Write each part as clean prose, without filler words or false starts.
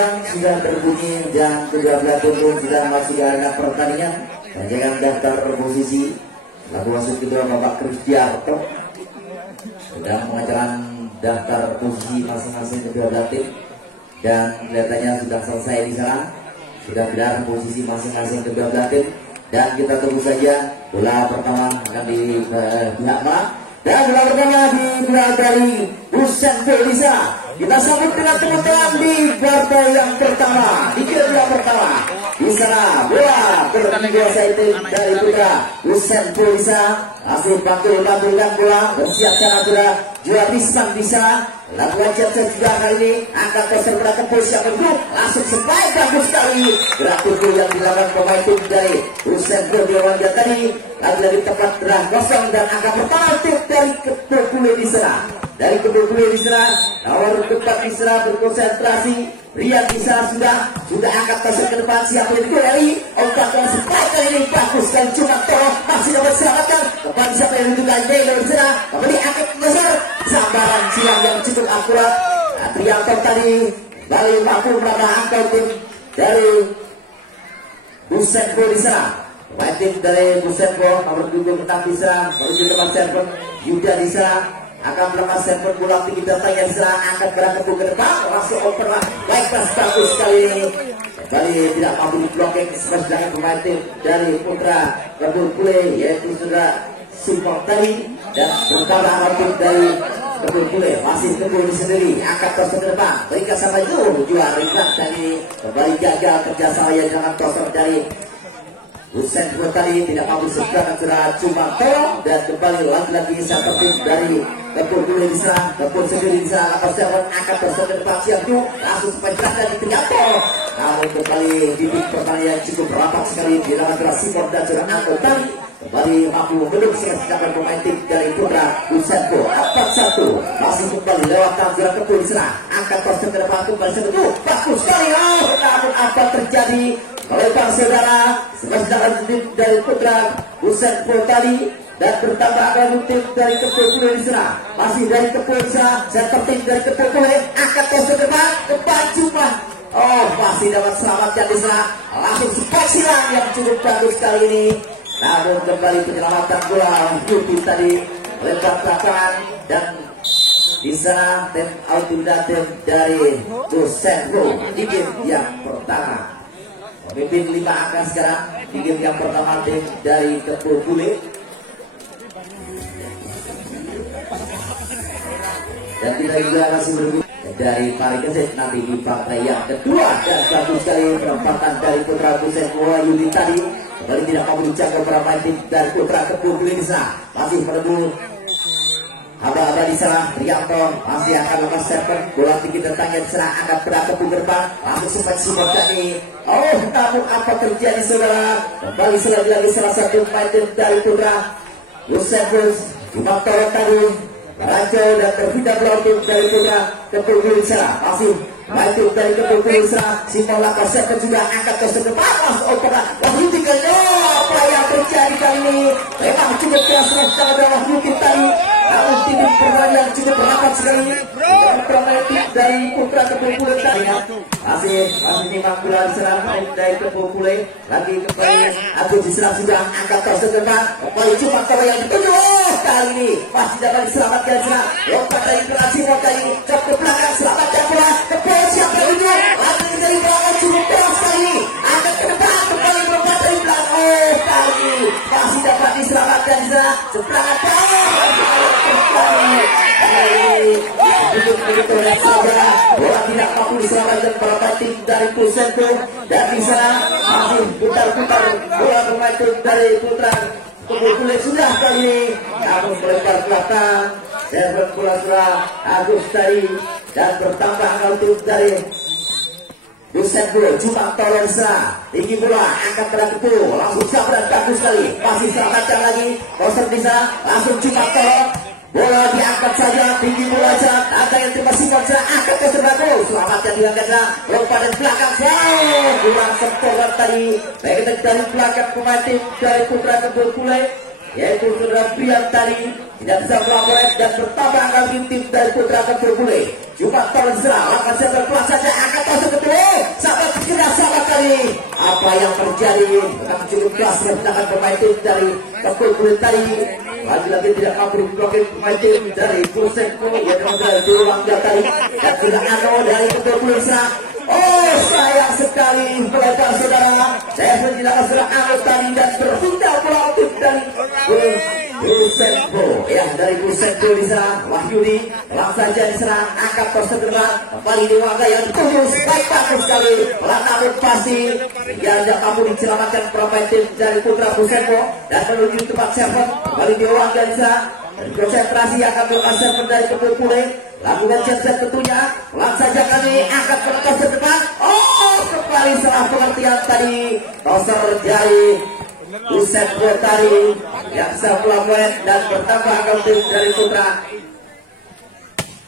gong sudah berbunyi dan kedua belah tim pun sudah masuk ke arena pertandingan. Dan jangan daftar posisi lagu masuk kedua Bapak Kristianto sedang mengajarkan daftar posisi masing-masing kedua belah tim, dan kelihatannya sudah selesai di sana, sudah benar posisi masing-masing kedua belah tim. Dan kita tunggu saja bola pertama akan di pihak mana, dan bola pertama di belah dari Husein Polisa. Kita sambut dengan tepuk tangan di partai yang pertama, di kedua pertama. Di sana bola berkuasa itu dari putra Husein Polisa, masih pantul-pantulkan bola, bersiap-siap sudah Jual Risman di sana. Lakukan cek juga kali ini, angkat poster pada kepus yang berdua, langsung sebaik bagus sekali gerak tubuh yang dilakukan pemain tim dari Husein Polisa tadi. Lagi-lagi tepat terah kosong, dan angka pertama tim dari Kepulauan di sana. Dari Kepulauan di sana, nomor keempat di sana berkonsentrasi. Rian di sana sudah angkat poster ke depan, siapa yang dari angkat poster sebaik kali ini bagus, dan cuma tolong masih dapat selamatkan depan siapa yang ditentukan dari sana. Kembali angkat besar, sambaran silang yang cukup akurat. Trianto tadi dari mampu menambah angka tim dari Husein Polisa. Pemain tim dari Husein Polisa nomor 26 bisa menuju depan server. Yuda di sana akan melepas server, bola tinggi datangnya di sana, angkat gerak ke depan, langsung oper lah, baiklah bagus sekali ini. Kembali tidak mampu diblokking sedangkan pemain tim dari Putra Kepulauan yaitu sudah Simpang tadi, dan bertambah tim dari Kepulauan masih Kepulauan sendiri, angkat tos ke depan, berikan sampai itu jual Rizal tadi kembali gagal kerjasama yang dengan tosor dari Husein tadi tidak mampu segera sudah cuma tolong, dan kembali lagi-lagi satu tim dari Kepulauan bisa, Kepulauan sendiri bisa lepas jalan, angkat tos ke depan siap itu langsung pencetak dari Trianto. Namun kembali titik pertandingan cukup rapat sekali di dalam Simpang dan sudah angkat tadi. Kembali mampu menurut sedangkan pemain tim dari Putra Husein 4-1 masih kembali lewat tangan Kepulauan di sana, angkat tos ke depan kembali satu bagus sekali. Namun apa terjadi melebar saudara sedangkan tim dari Putra Husein tadi, dan bertambah akan tim dari Kepulauan di sana, masih dari Kepulauan di sana, center tim dari Kepulauan angkat tos ke depan cuma masih dapat selamatkan di sana, langsung sepak silang yang cukup bagus kali ini. Namun kembali penyelamatan bola Yuki tadi lebar belakang, dan di sana tim ultimatum dari Husein di game yang pertama. Pemimpin 5 angka sekarang di game yang pertama tim dari Kepulauan. Dan kita juga masih menunggu dari Paling Keset nanti di partai yang kedua, dan bagus sekali penempatan dari Putra Husein Yudi tadi. Kembali tidak mampu dijaga beberapa tim dari Putra Kepulauan di sana, masih menunggu Aba-aba di sana. Trianto masih akan lepas server, bola tinggi datangnya di sana, angkat berat ke depan, langsung sempat Simon tadi. Namun apa terjadi saudara? Kembali lagi salah satu pemain dari Putra Husein cuma tolong tadi Rajo, dan terhindar tim dari Putra Kepulauan di sana, masih maju dari Kepulauan di sana. Simon lakukan server juga, angkat ke depan, langsung operan Wahyu tinggalnya. Apa yang terjadi kali ini? Memang cukup keras secara bawah Yuki tadi. Namun tim permainan cukup rapat sekali dan permainan tim dari Putra Kepulauan tadi masih nyimak bola di sana dari Kepulauan. Lagi kembali Agus diserang sudah, angkat tos ke depan, kembali cuma kalau yang ditunjuk kali ini masih dapat diselamatkan di sana. Lompat dari Belasi tadi, cok ke belakang, selamatkan bola Kepulauan, siapa yang tunjuk lagi dari belakang, cukup keras kali, angkat ke depan, kembali lompat dari belakang. Kali masih dapat diselamatkan di sana. Seberangan begitu bola tidak mampu diselamatkan para tim dari Husein, dan di sana masih putar-putar bola pemain dari Putra Kepulauan sudah kali ini, namun melebar belakang server bola sudah Agus tadi, dan bertambah tim dari Husein cuma tolong sana, tinggi bola angkat berat itu, langsung sabran bagus sekali, masih selamatkan lagi poster di sana, langsung cuma tolong. Bola diangkat saja, tinggi bola saja, ada yang terima Simon saja, angkat ke sebelah, selamatkan diangkat saja, lompat dari belakang, kurang sempurna tadi, baik dari belakang pemain tim dari Putra Kepulauan, yaitu saudara Prian tadi tidak bisa melawan dan bertambah angka tim dari Putra Kepulpule. Cuma terserah langkah siapa pelan saja angkat tos kedua. Sahabat keras sahabat tadi. Apa yang terjadi? Dengan cukup keras menggunakan pemain tim dari Kepulpule tadi. Lagi-lagi tidak mampu diblokir pemain tim dari Pusenko yang dari Dewangga tadi. Dan tidak Ano dari Kepulpule serang. Oh, sayang sekali melebar saudara. Saya menjelaskan serang Ano tadi dan berpindah pulang tim dari Pusenko. Ya, dari Pusenko bisa Wahyudi langsung saja diserang, angkat tos terdepan kembali Dewangga yang tulus, baik bagus sekali pelataran pasti yang tidak mampu diselamatkan pemain tim dari Putra Pusenko dan menuju tempat server kembali Dewangga bisa konsentrasi akan melakukan server dari Kepulpule. Lakukan set tentunya langsung saja kami angkat ke tos terdepan. Oh, kembali salah pengertian tadi toser jari Pusenko tadi yang melawan dan bertambah angka tim dari Putra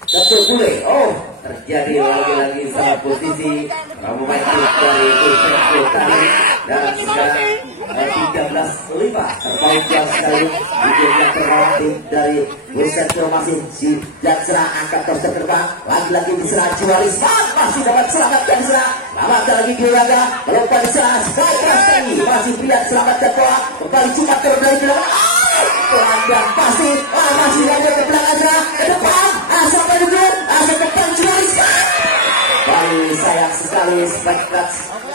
Kepulpule. Oh, terjadi lagi-lagi salah posisi pemain dari Pusenko tadi dan sekarang 13-5 terpaut jauh sekali di yang terlawan tim dari Pusenko masih tidak serang angkat tos terdepan lagi-lagi diserang Juaris masih dapat selamatkan diserang selamatkan lagi Dewangga melompat diserang sekali masih Prian selamatkan bola kembali cuma terus dari belakang pelanggan pasti masih lagi ke belakang ke depan sampai dulu ke depan Juaris kali sayang sekali spektak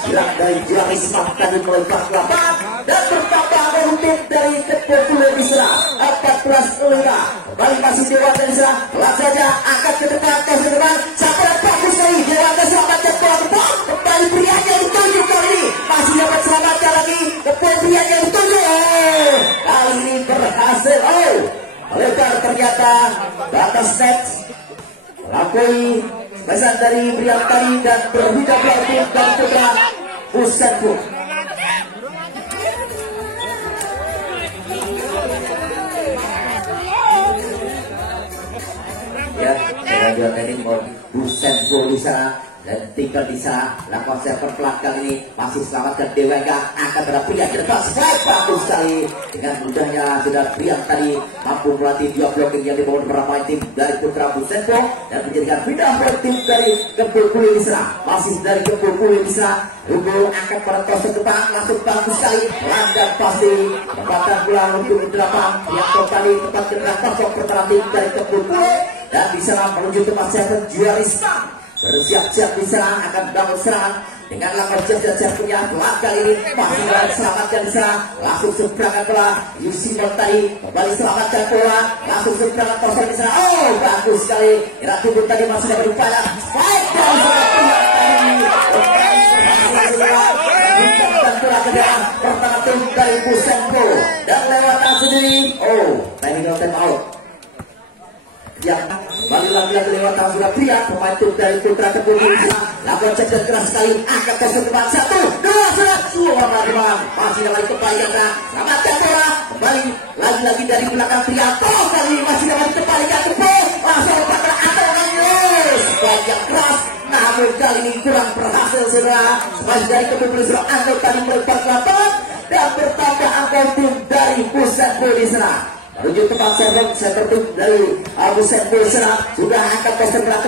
hilang dari Juaris tadi melompat ke lapangan dan bertambah untuk dari Kepulpule diserang 14-5 kembali masih Dewangga diserang pelan saja angkat ke depan tos ke depan sampai bagus sekali Dewangga selamatkan bola ke depan kembali Prian yang dituju kali ini masih dapat selamatkan lagi Prian yang dituju kali ini berhasil lebar ternyata batas net melampaui pesan dari Prian tadi dan berhijab tim dan Putra Pusenko. Ya, saya ini mau Pusenko di sana dan tinggal bisa lakukan server pelan kali ini masih selamatkan Dewangga angkat pada Prian ke depan bagus sekali dengan mudahnya sudah Prian tadi mampu melatih dia blocking yang dibangun beberapa tim dari Putra Pusenko dan menjadikan pindah tim dari Kepulpule diserang masih dari Kepulpule diserang Rubul angkat pada tos ke depan langsung bagus sekali landang pasti tempatan pulang untuk delapan yang kembali tempat keterangan kosong pertahanan tim dari Kepulpule dan diserang menuju tempat server Juaris bersiap-siap diserang akan bangun serangan dengan langkah siap-siap punya pelan kali ini masih selamatkan diserang langsung seberangan bola Yusimon tadi kembali selamatkan bola langsung seberangan kosong diserang bagus sekali Iratubun tadi masih dapat upaya baik dari dan bola ke dalam pertahanan tim dari Pusenko dan lewatan sendiri tadi time out yang balik lagi lewat tahun sudah Prian pemain tim dari Putra Kepulpule lakukan cek keras sekali angkat tos ke depan 1, 2, 1 masih dapat kembali selamatkan bola kembali lagi-lagi dari belakang Prian kali ini masih dapat kembalikan ke bola langsung pada atas baik yang keras namun kali ini kurang berhasil saudara masih dari Kepulpule sudah Ando tadi melebar ke lapangan dan bertambah angka tim dari Pusenko di sana menuju tempat server tim dari Pusenko serang sudah angkat tos terbelah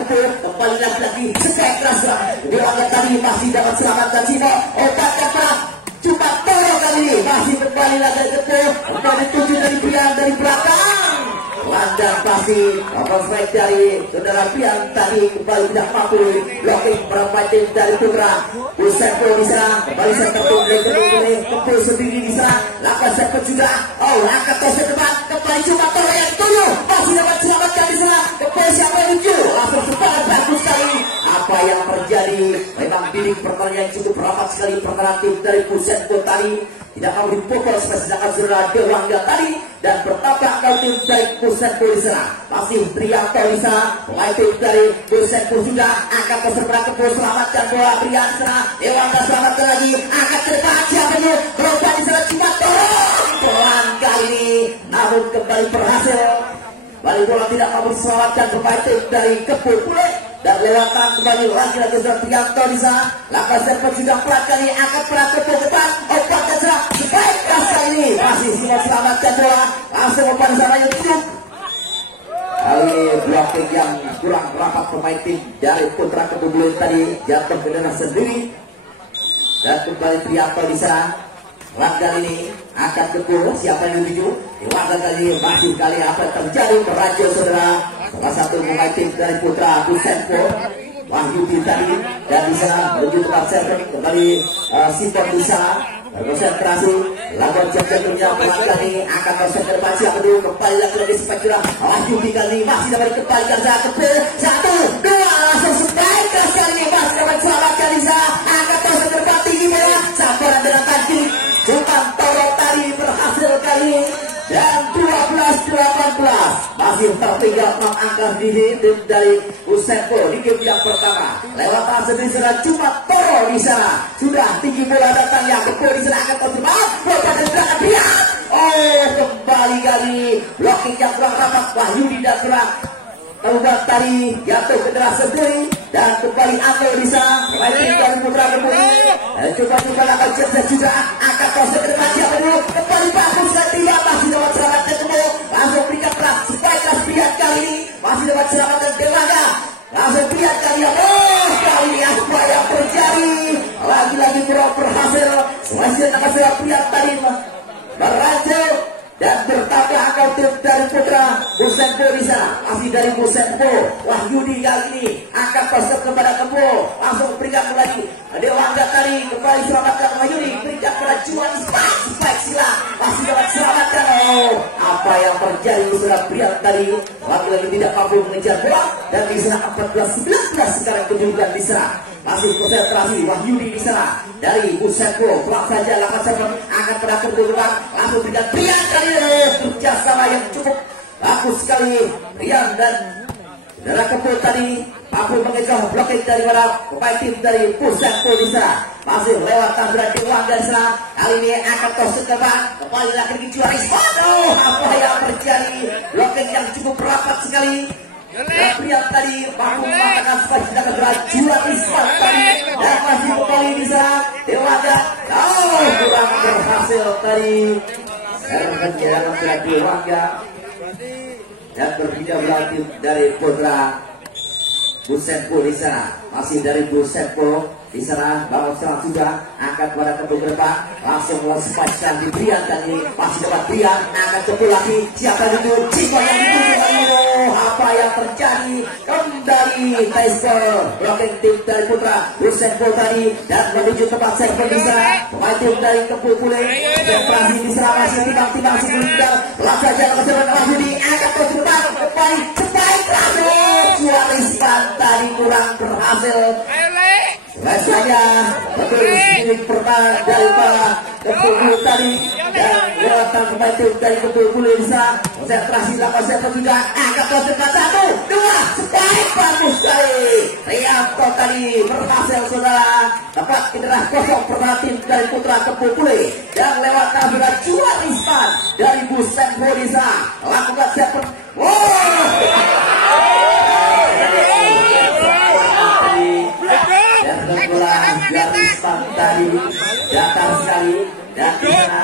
kembali lagi sekali keras Dewangga tadi masih dapat selamatkan Simo obatkan perang cuma tolong kali ini masih kembali lagi ke kembali tuju dari Prian dari belakang landang pasti strike dari saudara Prian tadi kembali tidak mampu blocking berapa tim dari Putra Pusenko diserang kembali server tim dari Kepulpule sendiri diserang lakukan server juga angkat tos ke depan kembali cuma tolong yang tujuh masih dapat selamatkan diserang kembali siapa yang tujuh langsung sepakat bagus sekali apa yang terjadi memang bidik pertandingan yang cukup rapat sekali pertahanan tim dari Pusenko tadi tidak mau dipukul sedangkan saudara Dewangga tadi dan bertambah angka tim dari Pusenko diserang masih Trianto diserang pemain tim dari Pusenko sudah angkat ke seberang Kepulpule selamatkan bola Prian serang Dewangga selamatkan lagi angkat ke depan siapa itu berubah diserang cuma pelan kali ini namun kembali berhasil balik bola tidak mau diselamatkan pemain tim dari Kepulpule dan lewatan kembali lagi-lagi sudah Trianto di sana langkah server sudah pelan kali angkat pelan ke depan obat dan serang sebaik keras kali ini masih semua selamatkan bola pemain tim dari Putra Kebubulan tadi jatuh ke dalam sendiri. Dan kembali Prianto di sana. Warga ini akan kepul. Siapa yang dituju? Warga kali masih kali apa yang terjadi meraja saudara. Salah satu pemain tim dari Putra Busenpo Wahyu tadi dan di sana menuju tempat server kembali Simpon di sana konsentrasi lawan jatuhnya pelanggan ini akan konsentrasi depan siapa dulu kembali lagi dari spektra Wahyu kali masih dapat kembalikan saat kepil 1, 2 langsung strike kali ini masih dapat selamatkan di sana akan konsentrasi tinggi merah sabaran dengan kaki cuma Toro tadi berhasil kali dan 12-18 masih tertinggal 6 angka di tim dari Busenpo di game yang pertama lewat sendiri sudah cuma Toro di sana sudah tinggi bola datang yang betul di sana akan terjebak bola dan gerakan dia kembali kali blocking yang kurang rapat Wahyu tidak gerak Taubat tadi jatuh ke deras sendiri dan kembali Angel di sana Rating dari Putra Kebubulan coba-coba akan siap juga akan proses ke depan siapa dulu kembali bagus dan tidak masih dapat selamat ketemu langsung berikan keras supaya keras pilihan kali ini masih dapat selamat dan Dewanga langsung pilihan kali ini kali ini apa yang terjadi lagi-lagi kurang berhasil masih akan sudah pilihan tadi berlanjut dan bertambah angka tim dari Putra Busenpo di sana masih dari Busenpo Wahyudi kali ini akan proses kepada Kebo langsung berikan lagi Dewangga tadi kembali selamatkan Wahyudi berikan kepada Juan spike sila masih dapat selamatkan apa yang terjadi sudah pria tadi lagi-lagi tidak mampu mengejar bola dan di sana 14-19 sekarang kejutan di sana masih konsentrasi Wahyudi di sana dari Busenpo pelak saja lakukan server akan pada kedudukan langsung berikan pria kali kerjasama yang cukup bagus sekali Rian dan Dara Kepul tadi mampu mengejar blocking dari para pemain tim dari Busenpo di sana masih lewat tanduran Dewan dari sana kali ini akan tos ke depan kembali lagi ke Juaris apa yang terjadi blocking yang cukup rapat sekali Prian tadi mampu mengatakan sudah kegerak Juaris tadi dan masih kembali di sana Dewanda kurang berhasil tadi Jangan lagi warga dan berbeda berarti dari Putra Busenpo di sana masih dari Busenpo di sana bawa serang sudah angkat pada kedua depan langsung melepaskan di Brian tadi masih dapat Brian angkat kedua lagi siapa itu Ciko yang dituju apa yang terjadi kembali Tyson blocking tim dari Putra Busenpo tadi dan menuju tempat server di sana pemain tim dari Kebubulan konsentrasi di sana masih timbang-timbang sebentar langsung saja keseruan masih diangkat ke depan kembali sebaik Juariskan tadi kurang berhasil rasanya betul sedikit pertama dari para Kebubulan tadi dan lewatan pemain tim dari Kebubulan bisa konsentrasi lakukan server juga angkat konsentrasi 1, 2 sebaik bagus sekali Rianto tadi berhasil saudara tepat ke daerah kosong pertama tim dari Putra Kebubulan dan lewatan sudah Juariskan dari Busenpo bisa lakukan server Juariskan tadi datar sekali dan di sana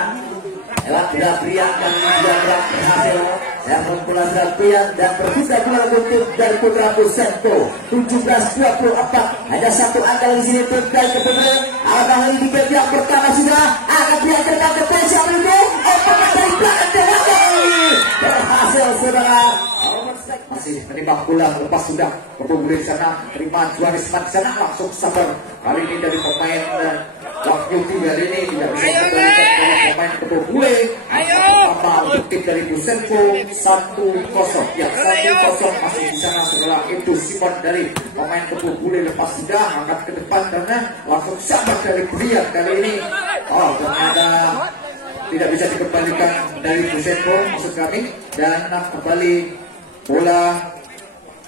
lewat Brian dan juga berhasil yang mempulang Brian dan berbisa bola untuk dari Putra Busenpo 17-24 ada satu angka di sini tim dari Kebubulan abang ini di game yang pertama sudah akan diajarkan ke pensiun itu pemain dari belakang Dewangga berhasil saudara masih menimbang bola lepas sudah Kebubulan di sana terima Juariskan di sana langsung sabar kali ini dari pemain Waktu hari ini tidak bisa kembalikan oleh pemain Kebubulan apa untuk tim dari Busenpo 1-0 ya 1-0 masih di sana setelah itu Simon dari pemain Kebubulan lepas sudah angkat ke depan karena langsung sabar dari Brian kali ini ternyata tidak bisa dikembalikan dari Busenpo maksud kami dan kembali bola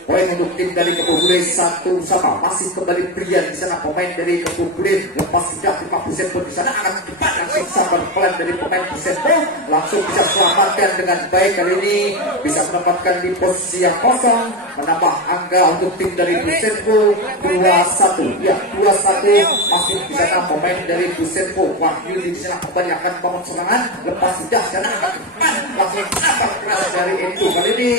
poin untuk tim dari Kebubulan 1-1 masih kembali Brian di sana pemain dari Kebubulan lepas sudah Pak Busenpo di sana akan cepat langsung sabar pelan dari pemain Busenpo langsung bisa selamatkan dengan baik kali ini bisa menempatkan di posisi yang kosong menambah angka untuk tim dari Busenpo 2-1 ya 2-1 masih di sana pemain dari Busenpo Wahyu di sana kembali akan bangun serangan lepas sudah di sana akan cepat langsung sabar keras dari itu kali ini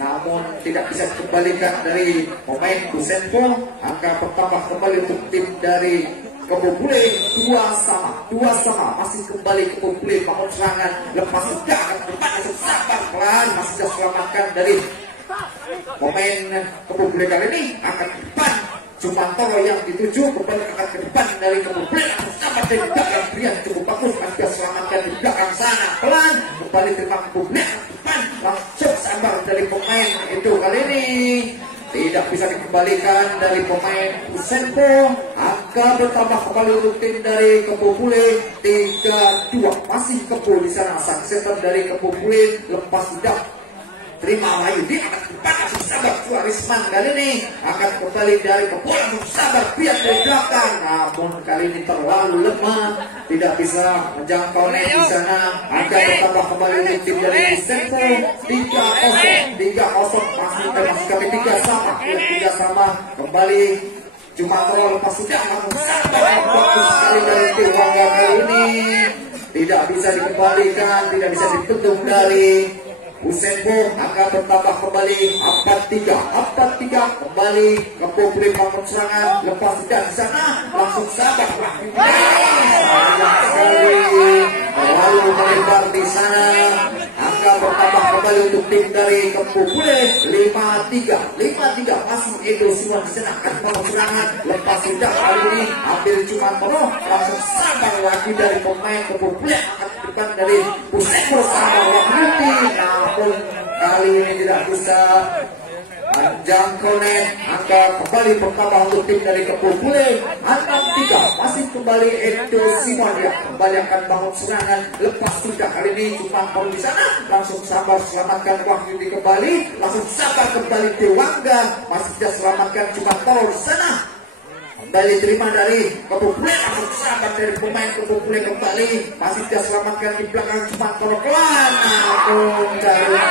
namun tidak bisa dikembalikan dari pemain Busenpo. Angka bertambah kembali untuk tim dari Kebubule, 2-2 masih kembali Kebubule bangun serangan, lepas sudah akan depan, sabar pelan, masih sudah selamatkan dari pemain Kebubule kali ini akan ke depan. Jumantoro yang dituju kembali akan ke depan dari Kebubule, sabar dari belakang Brian cukup bagus, masih sudah selamatkan di belakang sana pelan, kembali terima Kebubule ke depan, langsung sabar dari pemain itu kali ini tidak bisa dikembalikan dari pemain Busenpo. Angka bertambah kembali untuk tim dari Kebubule, 3-2 masih Kebo di sana. Sang center dari Kebubule lepas sudah terima Wahyudi akan depan, langsung sabar Risman kali ini akan kembali dari Kebo, langsung sabar biar dari belakang, namun kali ini terlalu lemah, tidak bisa menjangkau net di sana. Angka bertambah kembali untuk tim dari Busenpo, 3-0 masih kami 3 sama kembali. Jumantoro lepas sudah langsung sabar bagus sekali dari Tiwangga kali ini tidak bisa dikembalikan, tidak bisa ditutup dari Busenpo. Angka bertambah kembali 4-3 kembali Kebubule bangun serangan, lepas sudah di sana langsung sabar terlalu melebar di sana. Angka bertambah kembali untuk tim dari Kebubule, 5-3 masih Edo semua di sana akan bangun serangan, lepas sudah kali ini ambil Jumantoro, langsung sabar lagi dari pemain Kebubule akan ke depan dari Busenpo sama Wahyudi, namun kali ini tidak bisa menjangkau net. Angka kembali bertambah untuk tim dari Kebubule, 6-3 masih kembali Edo Simon ya kembali akan bangun serangan, lepas sudah kali ini Jumantoro di sana langsung sabar selamatkan Wahyudi kembali, langsung sabar kembali Dewangga masih tidak selamatkan Jumantoro di sana. Kembali terima dari Kebubule, langsung sabar dari pemain Kebubule kembali, masih tidak selamatkan di belakang Jumantoro pelan, namun dari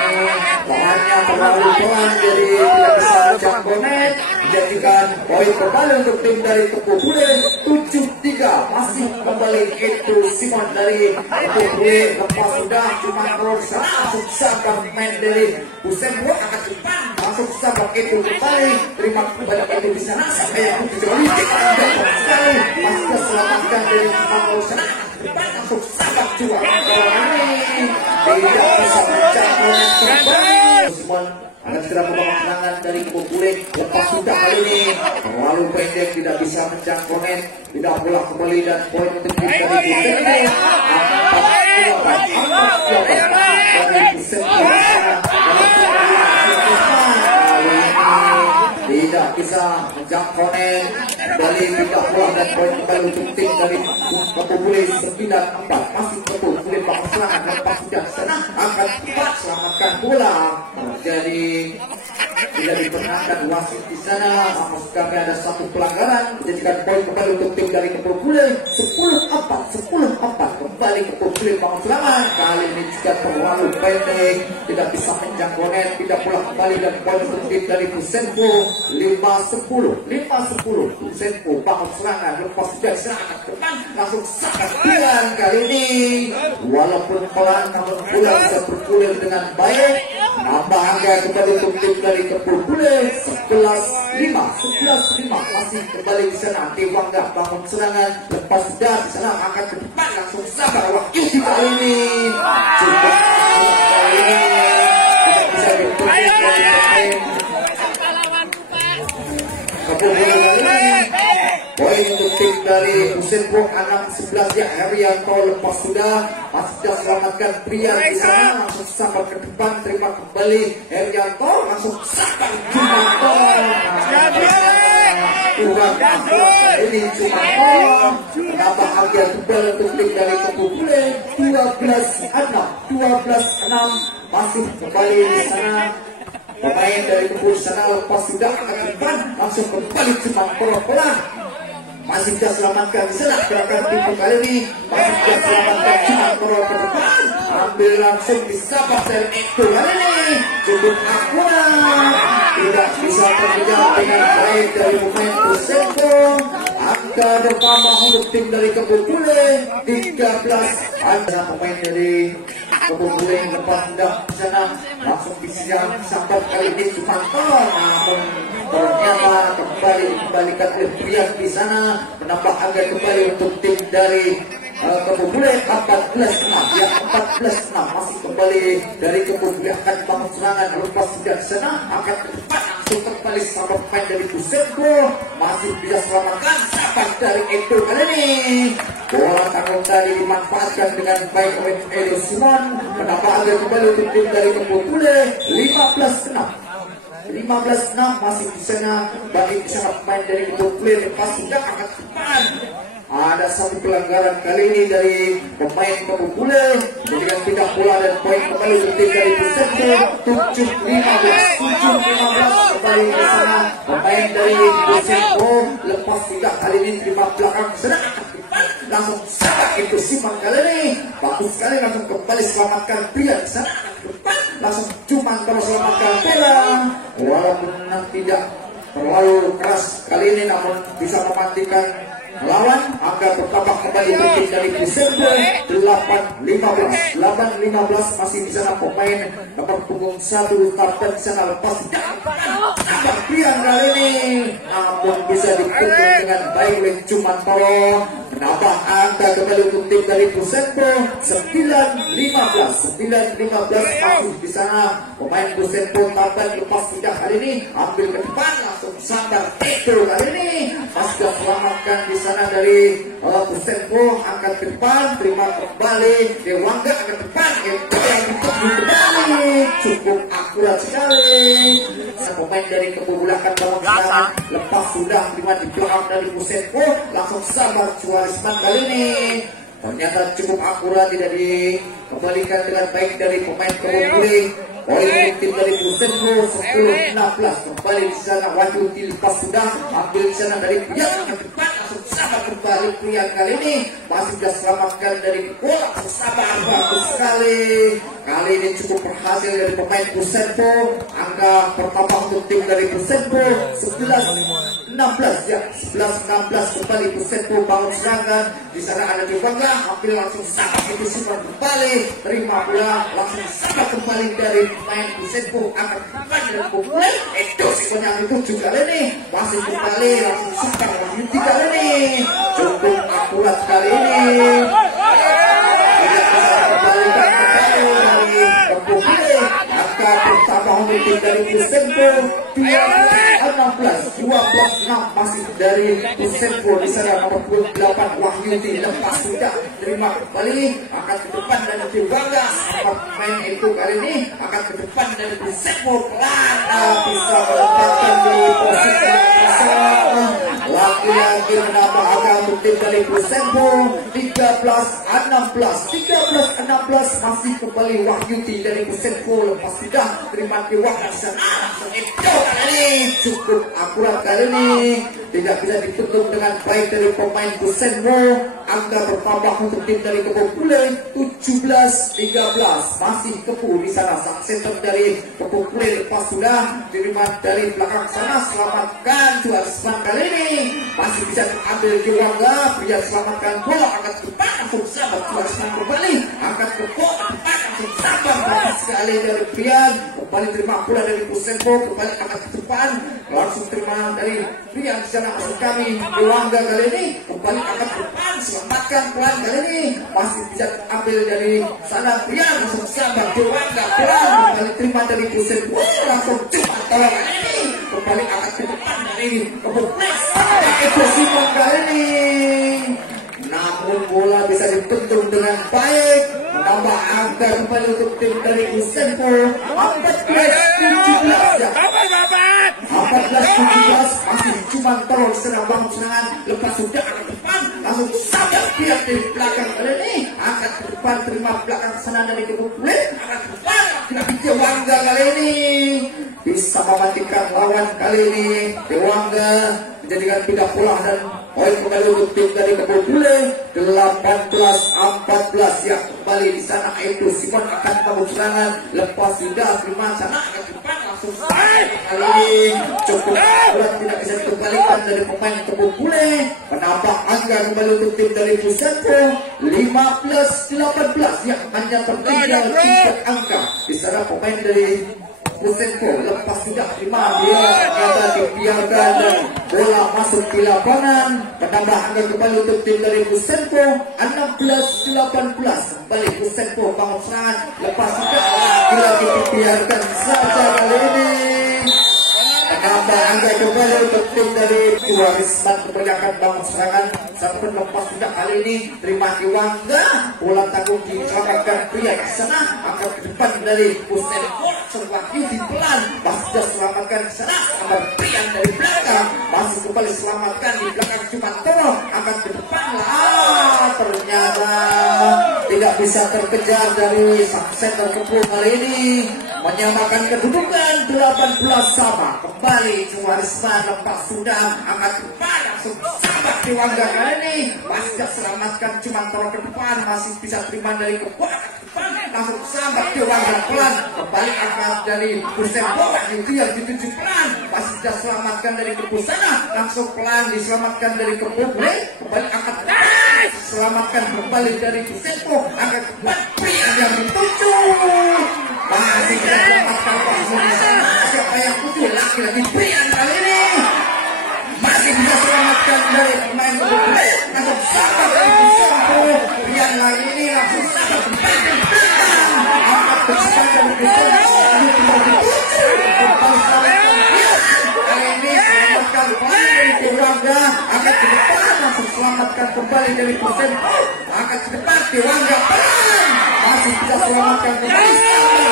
pelannya terlalu pelan jadi tidak bisa menjangkau net, menjadikan poin kembali untuk tim dari Kebubule, 7-3 masih kembali itu Simon dari Kebubule, lepas sudah Jumantoro di sana langsung sabar main dari Busenpo akan depan, langsung sabar itu kembali terima kembali itu di sana sampai yang sekali masih selamatkan dari Jumantoro sana depan, langsung sabar juga ini tidak bisa mencapai Simon akan segera membangun serangan dari Kebubule, lepas sudah kali ini terlalu pendek tidak bisa menjangkau net, tidak bola kembali dan poin untuk tim dari Busenpo 4-8 dari Busenpo tidak bisa menjangkau net, kembali tidak bola dan poin kembali untuk tim dari Kebubule 9-4 masih Kebubule bangun serangan, lepas sudah sana akan cepat selamatkan bola, jadi tidak diperkenankan wasit di sana. Maksud kami ada satu pelanggaran, menjadikan poin kembali untuk tim dari Kebubule, 10-4 kembali Kebubule bangun serangan, kali ini juga terlalu pendek tidak bisa menjangkau net, tidak bola kembali dan poin untuk tim dari Busenpo 5-10 Busenpo bangun serangan, lepas sudah serangan ke depan, langsung sangat pelan kali ini walaupun pelan namun bola bisa bergulir dengan baik, nambah angka kembali untuk tim dari Kebubule 11-5 masih kembali di sana. Tiwangga bangun serangan, lepas sudah di sana akan ke depan, langsung sabar Wahyudi kali ini cukup kali ini tidak bisa dipercaya dari pemain Kebubule kali ini. Poin untuk tim dari Busenpo 6-11 ya Herianto, lepas sudah masih sudah selamatkan Brian di sana, langsung sabar ke depan terima kembali Herianto, langsung sabar Jumantoro ini Jumantoro menambah harga tebal untuk tim dari Kebubule 12-6 masih kembali di sana pemain dari Kebubule sana, lepas sudah ke depan langsung kembali Jumantoro pelan masih bisa selamatkan di sana gerakan tim kali ini, masih bisa selamatkan Jumantoro ke depan, ambil langsung disabar dari itu kali ini cukup akurat, tidak bisa terkejar dengan baik dari pemain Busenpo. Angka bertambah untuk tim dari Kebubule 13, ada pemain dari Kebule lepas sudah di sana langsung disiang sampai kali ini cuma namun ternyata kembalikan oleh Prian di sana menambah agak kembali untuk tim dari Kebule 14-6 ya 14-6 masih kembali dari Kebule akan bangun serangan lepas sudah di sana akan ke depan langsung kembali sama pemain dari Busenko masih bisa selamatkan sampai dari Edo kali ini bola tanggung tadi dimanfaatkan dengan baik oleh Edo Simon menambah agak kembali untuk tim dari Kebule 15-6 masih di sana bagi di sana pemain dari Kebule lepas sudah akan ke depan. Ada satu pelanggaran kali ini dari pemain Kebule dengan pindah bola dan poin kembali untuk dari Busenko 7-15 kembali ke sana pemain dari Busenko lepas tidak kali ini terima belakang sana langsung sabar itu Simon kali ini bagus sekali langsung kembali selamatkan Prian sana langsung cuma terus selamatkan bola walaupun tidak terlalu keras kali ini namun bisa mematikan lawan agar bertambah kembali berikut dari Busenko 8-15 masih di sana pemain nomor punggung 1 Tartan di sana lepas sabar Prian kali ini namun bisa dipukul dengan baik oleh Cumantoro menambah angka kembali untuk tim dari Busenko 9-15 masih di sana pemain Busenko Tartan lepas tidak kali ini ambil ke depan langsung sandar Edo kali ini masih selamatkan di sana dari Busenko angkat ke depan terima kembali Dewangga ke depan kembali cukup akurat sekali pemain dari Kebule akan bangun serangan lepas sudah terima di belakang dari Busenko langsung sabar Cuarisman kali ini ternyata cukup akurat tidak dikembalikan dengan baik dari pemain Kebule oleh tim dari Busenko 10-16 kembali di sana Wahyu dilepas sudah ambil di sana dari Prian ke depan langsung sabar kembali Prian kali ini masih sudah selamatkan dari bola sabar bagus sekali kali ini cukup berhasil dari pemain Busenko angka pertama untuk tim dari Busenko 11-16 ya 11-16 kembali Busenko bangun serangan di sana ada Dewangga ambil langsung sabar itu semua kembali terima bola langsung sabar kembali dari main Busenko akan kembali dan Kebule itu semuanya itu juga ini masih kembali langsung sabar lagi kali ini cukup akurat kali ini tidak bisa kembalikan kembali dari Kebule angka pertama untuk tim dari Busenko 12-6 masih dari Busenko di sana nomor 28 Wahyudi lepas sudah terima kembali akan ke depan dan Dewangga main itu kali ini akan ke depan dan Busenko pelan bisa meletakkan di posisi lagi-lagi menambah angka untuk tim dari Busenko 13-16 masih kembali Wahyudi dari Busenko lepas sudah terima Dewangga di sana itu kali ini cukup akurat kali ini tidak bisa ditutup dengan baik dari pemain Busenko angka bertambah untuk tim dari Kebule 17-13 masih Kepu di sana sang center dari Kebule lepas sudah terima dari belakang sana selamatkan Cuarisman kali ini masih bisa diambil Dewangga Prian selamatkan bola angkat ke depan langsung sabar Cuarisman kembali angkat ke bola langsung sabar bagus sekali dari Prian kembali terima bola dari Busenko kembali angkat ke depan langsung terima dari Prian di sana masuk kami Dewangga kali ini kembali angkat ke depan selamatkan pelan kali ini masih bisa ambil dari sana Prian langsung sabar Dewangga pelan kembali terima dari Busenko langsung cepat tolong kali ini kembali angkat ke depan dari Kebule itu Simon kali ini namun bola bisa dituntun dengan baik menambah angka kembali untuk tim dari Busenko 14-17 ya 14-17 masih cuma terus serangan lepas sudah ke depan langsung sabar dia di belakang kali ini angkat ke depan terima belakang sana dari Kebule angkat ke depan lagi Dewangga kali ini bisa mematikan lawan kali ini Dewangga menjadikan pindah bola dan poin kembali untuk tim dari Kebule 18-14 ya kembali di sana itu Simon akan bangun serangan lepas sudah terima sana ke depan langsung kali ini cukup akurat, tidak bisa dikembalikan dari pemain Kebun Bule. Menambah angka kembali untuk tim dari Pusenpo 15-18 yang hanya tertinggal 3 angka. Di sana pemain dari Pusenpo lepas sudah terima, dia ternyata dibiarkan dan bola masuk di lapangan. Menambah angka kembali untuk tim dari Pusenpo 16-18. Kembali Pusenpo bangun serangan, lepas sudah lagi dibiarkan saja kali ini. Menambah angka kembali untuk tim dari Warisman kembali akan bangun serangan. Satu lepas sudah kali ini terima Iwangga, bola tanggung diselamatkan pria ke sana. Angkat ke depan dari Pusenpo sebuah Yudi pelan masih selamatkan ke sana. Angkat pria dari belakang masih kembali selamatkan di belakang cuma Toro. Angkat ke depan lah, ternyata tidak bisa terkejar dari sang center Kebun kali ini. Menyamakan kedudukan 18 sama. Kembali Warisman lepas sudah angkat ke depan langsung sahabat Iwangga kali ini masih selamatkan cuma Toro ke depan, masih bisa terima dari Kebun langsung sambat Iwangga pelan. Kembali angkat dari Pusenpo itu yang dituju pelan, masih bisa selamatkan dari Kebun sana, langsung pelan diselamatkan dari Kebun Bule. Kembali angkat selamatkan kembali dari Pusenpo, angkat kembali pria yang dituju masih bisa selamatkan di sana. Siapa yang tuju laki-laki pria kali ini masih bisa selamatkan dari pemain Kebun Bule. Langsung sambat dari Pusenpo pria lagi ini langsung sambat kembali angkat ke depan langsung selamatkan kembali dari Pusenpo. Angkat ke depan Iwangga pelan masih bisa selamatkan kembali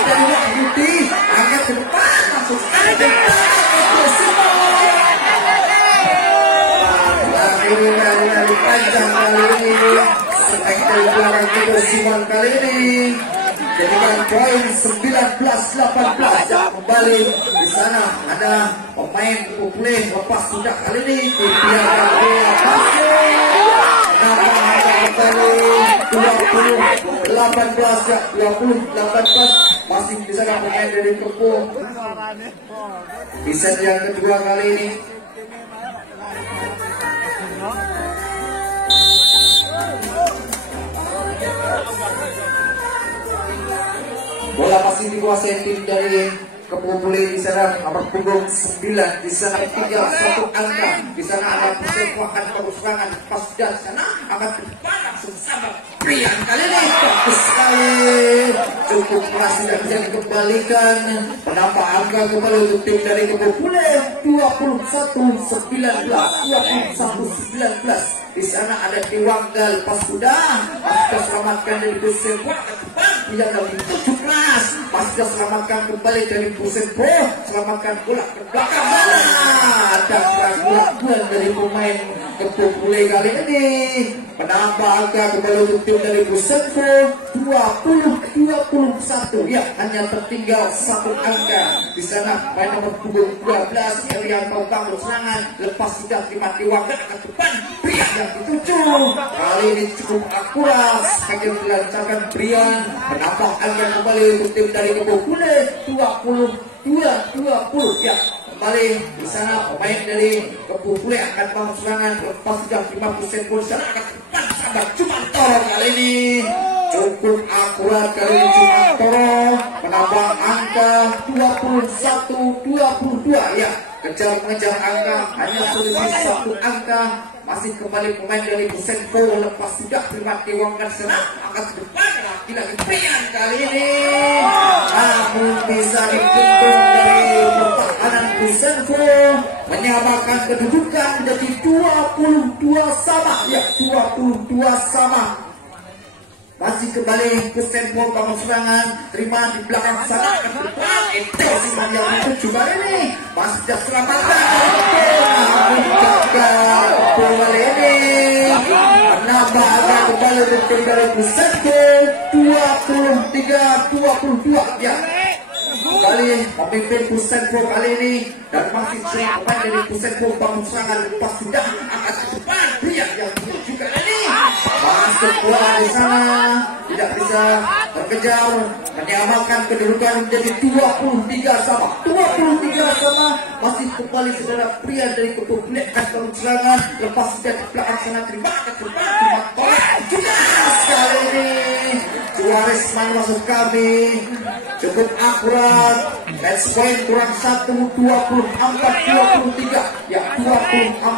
dari Wahyudi. Angkat ke depan langsung ada dari panjang kali ini setek dari belakang itu Simon kali ini jadikan poin 19-18. Kembali di sana ada pemain Bule lepas sudah kali ini dibiarkan bola masuk. Nama kembali 20-18 ya, 20-18 masih di sana pemain dari Kebun. Di set yang kedua kali ini bola masih dikuasai tim dari Kebun Bule. Di sana nomor punggung 9, di sana tinggal 1 angka. Di sana ada Pusenpo akan bagus serangan pas dari sana akan ke depan langsung sabar pria kali ini bagus sekali, cukup keras tidak bisa dikembalikan. Menambah angka kembali untuk tim dari Kebun Bule 21-19. Di sana ada Iwangga lepas sudah pasca selamatkan dari Pusenpo ke depan yang lebih 17 pasca selamatkan kembali dari Pusenpo, selamatkan bola ke belakang sana. Ada keraguan dari pemain Kebun Bule kali ini. Menambah angka kembali untuk tim dari Pusenpo 20-21 ya, hanya tertinggal 1 angka. Di sana main nomor punggung 12 Elianto bangun serangan lepas sudah terima Iwangga ke depan pria yang dituju kali ini cukup akurat hanya dilancarkan Brian. Menambah angka kembali untuk tim dari Kebun Bule 22-20 ya. Kembali di sana pemain dari Kebun Bule akan bangun serangan lepas sudah 50 gol sana akan depan sabar cuma Toro kali ini cukup akurat kali ini cuma Toro. Menambah angka 21-22 ya, kejar mengejar angka hanya selisih 1 angka. Masih kembali pemain dari Pusenpo lepas sudah terima Iwangga sana angkat ke depan lagi-lagi pilihan kali ini namun bisa dikembang dari pertahanan Pusenpo menyamakan kedudukan menjadi 22 sama ya, 22 sama. Masih kembali Pusenpo bangun serangan terima di belakang sana ke depan itu Simon yang itu juga ini masih tidak selamatkan namun gagal bola ini menambah angka kembali untuk dari Pusenpo 23-22 ya. Kembali memimpin Pusenpo kali ini dan masih sering pemain dari Pusenpo bangun serangan lepas sudah angkat ke depan pria yang juga ini masuk bola di sana tidak bisa terkejar, menyamakan kedudukan menjadi 23 sama. 23 sama, masih kembali saudara pria dari kepublikan kalau serangan lepas sudah di belakang sana, terima kasih cuma tolak jelas kali ini Juarez masuk kami cukup akurat. Match point kurang 1, 24-23 ya, 24-23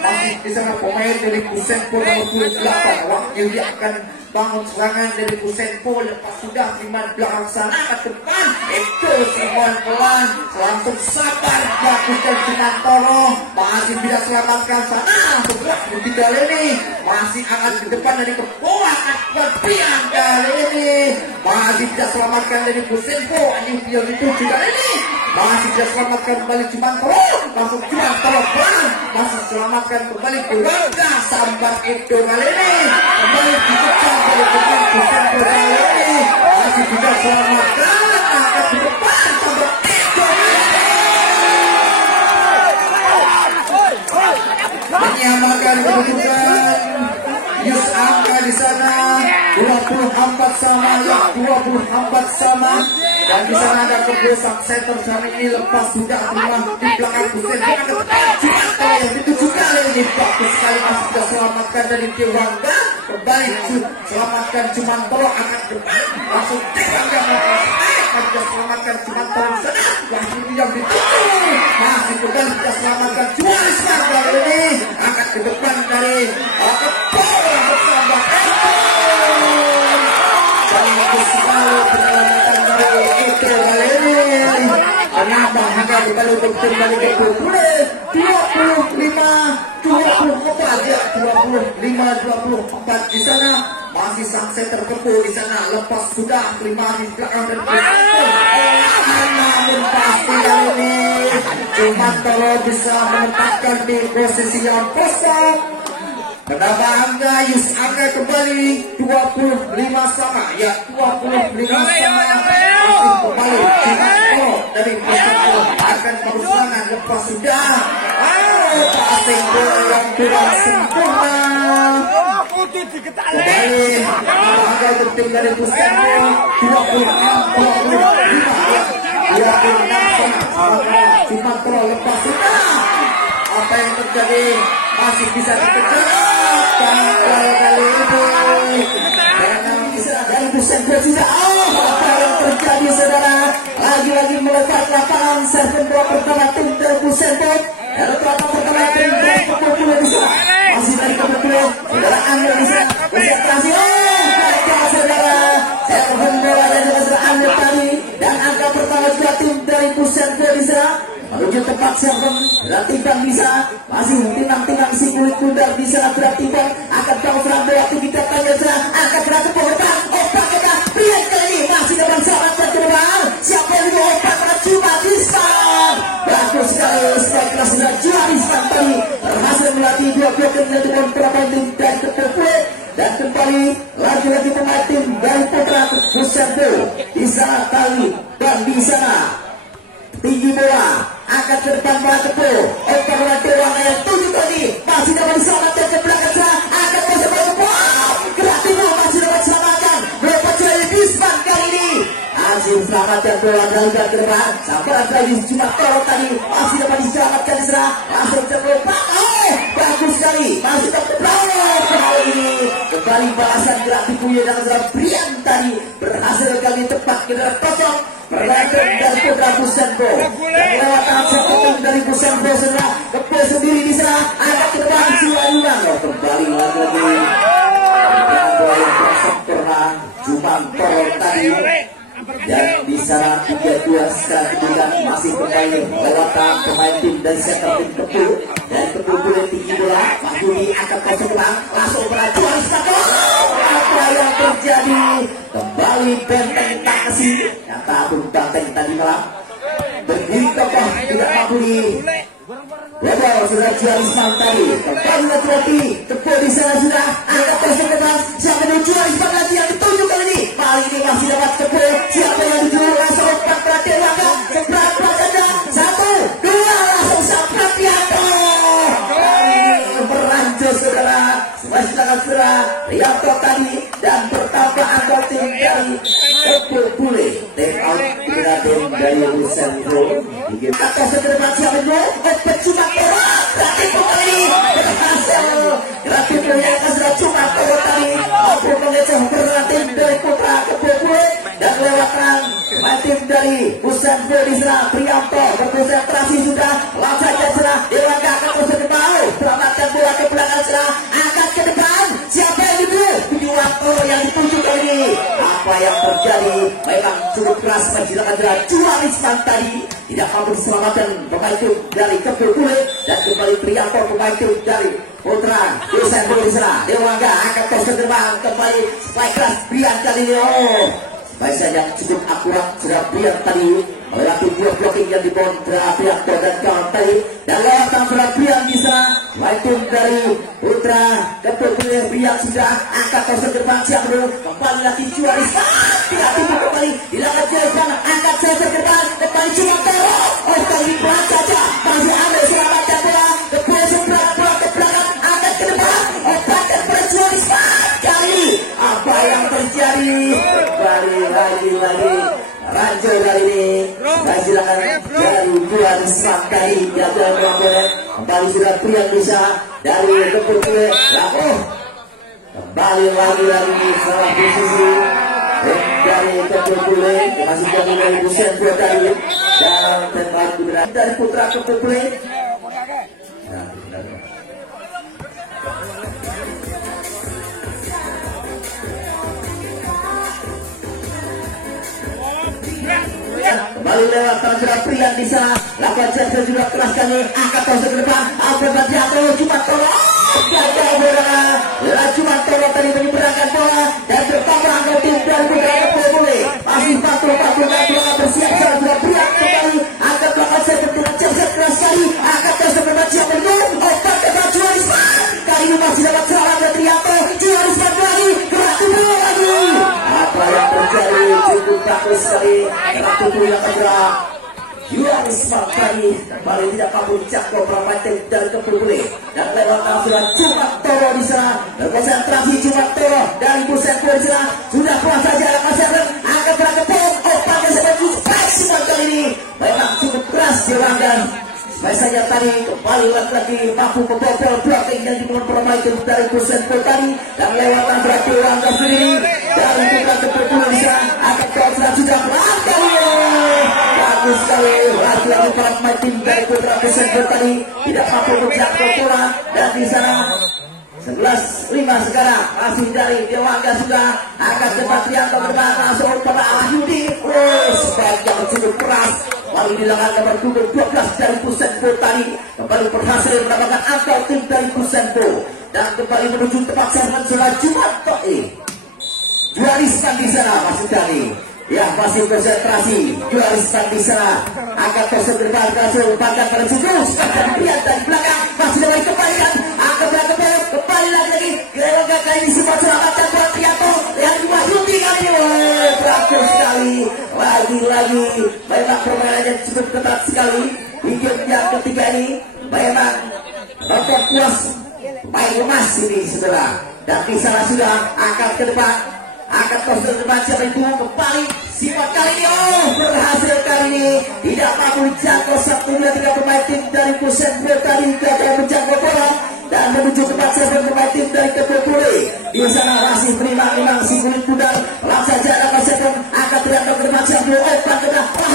masih di sana pemain dari Pusenpo nomor 28. Waktu dia akan bangun serangan dari Pusenpo, lepas sudah Simon belakang sana ke depan, itu Simon pelan langsung sabar bagus dan Simantoro masih tidak selamatkan sana, sebelah ketiga ini masih angkat di depan dari ke bawah Akbar Pian kali ini masih tidak selamatkan dari Pusenpo. Anjing dia itu juga ini masih tidak selamatkan kembali Simantoro, langsung Simantoro pelan masih selamatkan kembali ke warga sambar itu kali ini kembali ditekan dari depan Pusenpo kali ini masih tidak selamatkan angkat di depan sambar itu menyamakan kedudukan. Yus angka di sana 24 sama ya, 24 sama. Dan di sana ada kebiasaan center sana ini lepas sudah teman di belakang Pusen Cimantoro yang dituju kali ini bagus sekali masih sudah selamatkan dari Dewangga kembali selamatkan Cimantoro angkat depan langsung Dewangga sudah selamatkan Cimantoro di sana langsung yang dituju masih kembali sudah selamatkan Juarez kali ini angkat ke depan dari Kepol untuk sahabat bagus sekali penyelamatan dari itu kali ini kenapa hanya kembali untuk kembali ke 25-24 ya, 25-24 di sana masih sang setter Kepo di sana lepas sudah kelima di belakang dan namun pasti kali ini Cimantoro bisa menempatkan di posisi yang kosong. Kenapa Angga Yus Angga kembali 25 sama ya, 25 sama masih kembali Cimantoro dari Pusenpo akan perusahaan lepas sudah passing bola yang kurang sempurna kembali Angga penting dari Pusenpo 26 sama Cimantoro lepas sudah apa yang terjadi masih bisa dikejar kali ini karena bisa dari Pusenpo juga apa yang terjadi saudara lagi-lagi melekat lapangan serve bola pertama tim dari Pusenpo lapangan pertama tim dari Kepo bisa masih dari Kepo saudara Angga bisa konsentrasi saudara serve bola dan juga saudara Angga tadi dan angka pertama juga tim dari Pusenpo bisa menuju tempat serve Timbang bisa masih tinang-tinang si kulit kundar di sana Timbang akan tahu serang bola kita tanya serang akan gerak ke depan opak kita pilihan kali ini masih dalam sahabat ke depan siapa yang mau opak cuma bisa bagus sekali kelas sudah Juarez tadi berhasil melatih dua blok dengan beberapa tim dan Kepo dan kembali lagi-lagi pemain tim dari Putra Pusenpo di sana kali dan di sana tinggi bola akan ke depan bola Kepo oper bola Dewangga yang tujuh tadi masih dapat diselamatkan ke belakang sana akan masuk bola Kepo gerak timur masih dapat diselamatkan berapa dari Bisman kali ini masih diselamatkan bola dari ke depan sampai lagi Cimantoro tadi masih dapat diselamatkan di sana langsung terlupa bagus sekali masih dapat kali ini kembali balasan gerak dipunya dengan Zara Brian tadi berhasil kali tepat ke dalam kosong perlahan dari Putra Pusenpo dan lewat tangan sepetung dari Pusenpo setelah Kepo sendiri di sana angkat ke depan Juariwan kembali lagi dengan bola yang sempurna Cimantoro tadi dan di sana 3-2 sekarang kemudian masih kembali lewat tangan pemain tim dari center tim Kepo dan Kepo boleh tinggi bola masuk di angkat kosong langsung berjuang apa yang terjadi kembali benteng tak kasih nyata pun benteng tadi malam berdiri kokoh tidak mampu di Waduh, sudah Juarez tadi kembali lagi Kepo di sana sudah angkat kosong depan siapa yang Juarez lagi yang ditunjuk kali ini masih dapat Kepo siapa yang ditunjuk langsung 4 perhatian maka seberapa saja 1, 2 langsung sampai Prianto beranjur saudara masih sangat saudara Prianto tadi dan Kepulih take out kita tim dari Busentro atau segera siapa itu cuma berarti kembali berhasil gratis yang sudah cuma tadi mampu mengejar berarti dari Putra Kepulih dan lewatkan tim dari Busentro di sana Prianto berkonsentrasi sudah langsung ke sana Dewangga akan terus ke bawah selamatkan bola ke belakang sana angkat ke depan siapa yang dibeli Prianto yang ditunjuk kali ini apa yang terjadi memang cukup keras menjelaskan adalah Juarisman tadi tidak mampu diselamatkan pemain itu dari Kepulih dan kembali Prianto pemain itu dari Putra Busentro di sana Dewangga akan terus ke depan kembali spike keras Brian kali ini baik saja cukup akurat sudah Brian tadi melewati dua blocking yang dibangun Prianto dan kawan tadi dan lewatan sudah Brian di sana tim dari Putra Kepulih Brian sudah angkat terus ke depan siap dulu kembali lagi Juarisman tidak tiba kembali dilakukan Juarisman angkat terus ke depan kembali cuma teror kali pelan saja masih ambil selamatkan bola Kepulih sebelah bola ke belakang angkat ke depan obatkan pada Juarisman kali apa yang terjadi lagi Ranjau kali ini saya silakan dari Juarisman kali gagal melakukan kembali sudah Prian bisa dari Kepulih kembali lagi salah posisi dari Kepulih masih jadi dari Busentro tadi dan tempat dari Putra Kepulih kembali lewat transfer Prian di sana lakukan servis juga keras kali angkat terus ke depan Alfred jatuh cuma tolong gagal bola cuma tolong tadi menyeberangkan bola dan bertambah angka tim dari Putra Kepulih masih patuh dan bersiap sudah Prian kembali angkat belakang servis dengan servis keras kali angkat terus ke depan siap berdua obat ke Juarisman kali ini masih dapat serangan dari Prianto Juarisman lagi gerak bola lagi apa yang terjadi cukup bagus sekali tubuh yang bergerak Juarisman tadi kembali tidak mampu jangkau pemain dari Kepulih dan lewat sudah cuma Toro di sana berkonsentrasi cuma Toro dari Busentro di sana sudah puas saja masyarakat angkat berat ke pom obatnya sebagai spesimen kali ini memang cukup keras Dewangga baik saja tadi kembali lagi mampu membobol blocking yang dibangun pemain dari Busentro tadi dan lewatan berat Dewangga sendiri dari Putra Kepulih di sana angkat berat sudah melangkah bagus sekali lagi para pemain tim dari Putra Busentro tadi tidak mampu menjangkau bola dan di sana 11-5 sekarang masih dari Dewangga sudah angkat cepat Prianto berbang langsung pada Ahyudi spike yang cukup keras kali dilakukan nomor 12 dari Busentro tadi kembali berhasil mendapatkan angka tim dari Busentro dan kembali menuju tempat servis setelah Jumanto Juarisman di sana masih dari ya masih konsentrasi Juarisman di sana angkat terus ke depan berhasil umpankan pada Jurus dan Prian dari belakang masih dari kembalikan angkat belakang kembali lagi Dewangga kali ini sempat selamatkan buat Prianto yang Wahyudi kali ini bagus sekali lagi memang permainannya cukup ketat sekali di game yang ketiga ini memang membuat puas main emas ini saudara dan di sana sudah angkat ke depan angkat terus ke depan siapa itu kembali sifat kali ini berhasil kali ini tidak mampu jangkau 1-2-3 pemain tim dari Busentro tadi gagal menjangkau bola dan menuju tempat servis pemain tim dari Kepulih di sana masih memang si kulit pudar langsung saja akan servis angkat Prianto ke depan siapa obat ke depan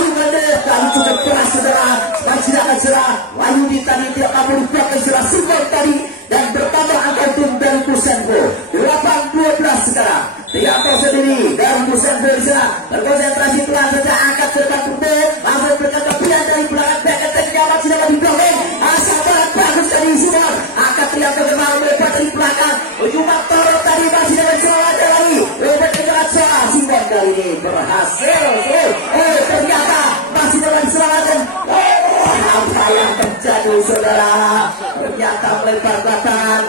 kali cukup keras saudara masih akan serah Wahyudi tadi tidak mampu dibuat serah Simon tadi dan bertambah angka tim dari Busentro 8-12 sekarang Prianto sendiri dari Busentro di sana berkonsentrasi pelan saja angkat ke depan putih langsung berkata Prian dari belakang back attack nyaman sudah di blocking asal barat bagus tadi semua angkat Prianto kembali melepas dari belakang ujung Toro tadi masih dapat serangan lagi lepas ke jalan salah Simon kali ini berhasil ternyata masih dapat serangan apa yang terjadi saudara ternyata melebar belakang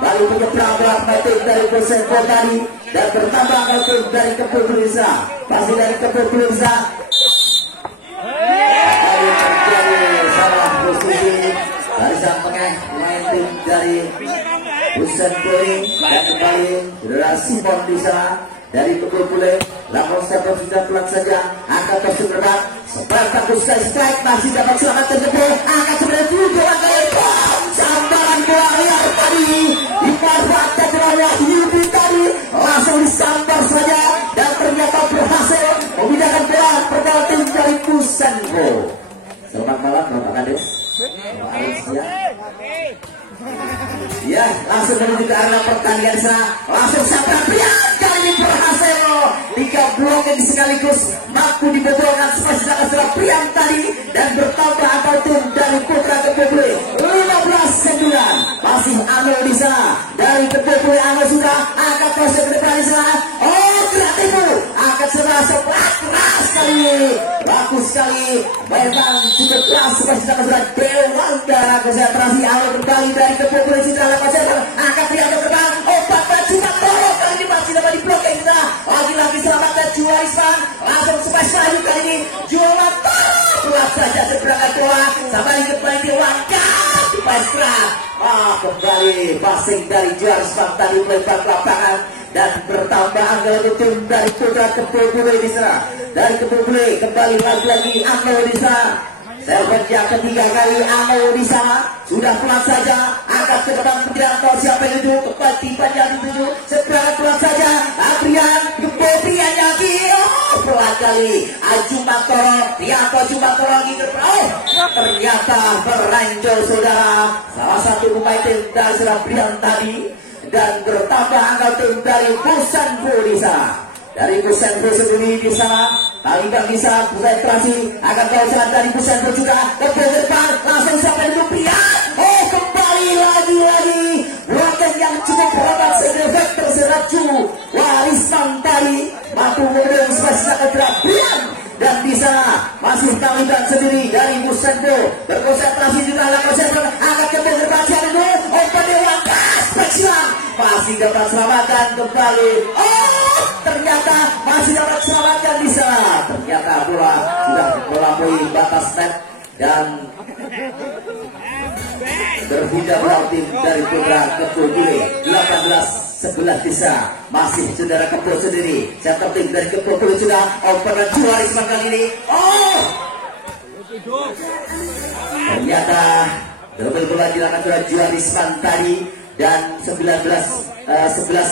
lalu menyeberang pemain dari Busentro tadi dan bertambah tim dari Kepulih masih dari Kepulih lalu terjadi salah posisi dari sang pemain tim dari Busan Boy dan kembali saudara Simon di sana dari Kebun Bule. Lawan September sudah pelan saja angkat terus berdebat sebar takut strike masih dapat selamatkan jempol angkat sebenarnya tujuan gaya sambaran bola liar tadi dimanfaatkan oleh Yudi tadi langsung disambar saja dan ternyata berhasil memindahkan bola perbola tim dari Busan Boy. Selamat malam Bapak Kades. Ya, langsung menuju ke arena pertandingan sana. Langsung sampai pria kali ini berhasil. 3 blok yang sekaligus mampu dibobolkan setelah Priam tadi dan bertambah angka tim dari Putra Kebule 15-9. Masih Ano di sana dari Kebule. Ano sudah angkat terus ke depan di sana. Oh, kreatif angkat serasa keras sekali, bagus sekali. Memang cukup keras setelah Dewanda konsentrasi Ano kembali dari Kebule Citra Lepas angkat Priam ke depan. Oh, Bapak cuma tolong kali ini masih dapat diblokir kita. Lagi-lagi selamatkan Juarisan. Langsung spesial lagi kali ini Juwanto pelan saja seberangkat bola sampai kembali diwangkat di Paisra. Kembali passing dari Juarisan tadi melempar ke lapangan dan bertambah angka tim dari Putra Kebule di sana. Dari Kebule kembali lagi Ano di sana. Server yang ketiga kali Ano di sana sudah pelan saja angkat ke depan tidak tahu siapa yang itu kembali tipanya dituju seberangkat pelan saja Adrian Gebobrian lagi pelan kali Jumantoro Rianto Jumantoro lagi ternyata beranjol saudara salah satu pemain tim dari Serabrian tadi dan bertambah angka tim dari Busan Boy di sana. Dari Busan Boy sendiri di sana kali nggak bisa konsentrasi akan kawasan dari Busan Boy juga ke depan langsung sampai itu pria. Oh, kembali lagi blokan yang cukup hebat sehingga vektor seraju Warisan tadi mampu mengenai spesial keterapaian dan di sana masih Taliban sendiri dari Busan Boy berkonsentrasi juga lakukan angkat ke depan itu open dewasa spesial masih dapat selamatkan kembali. Oh, ternyata masih dapat selamatkan di sana. Ternyata bola sudah melampaui batas net dan berpindah bola tim dari Putra Kebule 18-11 bisa masih saudara Kebule sendiri. Center tim dari Kebule sudah opener Juarisan kali ini. Oh, ternyata double bola dilakukan oleh Juarisan tadi dan 19-11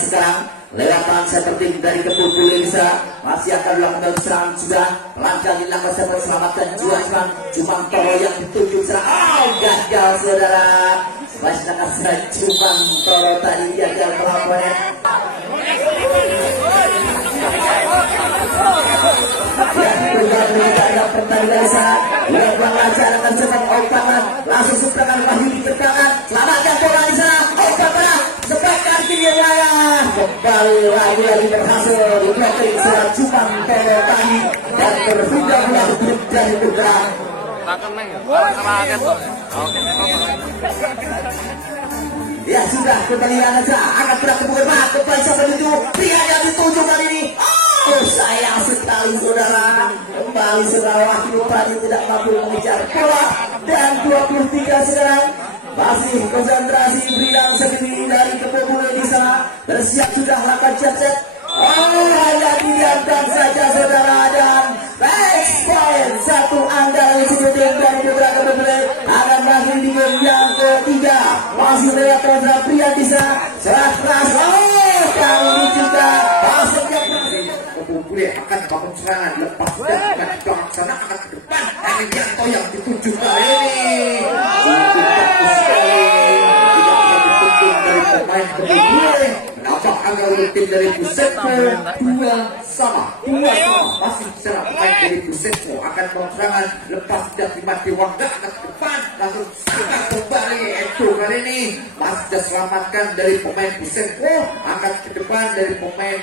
sekarang lewat tangan center tim dari Kebule bisa masih akan dilakukan serangan sudah langkah dilakukan center selamatkan Juarisan Jumantoro yang ditunjuk serang. Oh, gagal saudara masih akan serang Jumantoro tadi gagal melakukannya. Ya, pertandingan di sana dilakukan lancar akan cepat omparan langsung seberangan Wahyu di tegangan selamatkan bola di sana omparan sepakan kiri wilayah kembali lagi berhasil diblokir seorang Jumantoro tadi dan berpindah bola dari Putra. Ya sudah kembali aja akan berat kembali sampai itu pria yang ditunjuk kali ini. Oh, sayang sekali saudara kembali saudara Wahyu tadi tidak mampu mengejar bola dan 23 sekarang masih konsentrasi Brian sendiri dari Kebule di sana bersiap sudah lakukan chat. Oh, hanya diamkan saja saudara dan match point satu andalan sebutin dari Putra Kebule akan masih di game yang ketiga masih lewat kontra Brian di sana serah keras. Oh, kali ini juga pasangnya Kebule akan bangun serangan lepas dan akan dilaksana akan ke depan Rianto yang ditunjuk kali ini bagus sekali tidak bisa dituntun dari pemain Kebule menambah angka tim dari Busetko 2-2 masih serang pemain dari Busetko akan bangun serangan lepas dan dimati Wangga akan ke depan langsung sangat kembali itu kali ini masih diselamatkan dari pemain Busetko akan ke depan dari pemain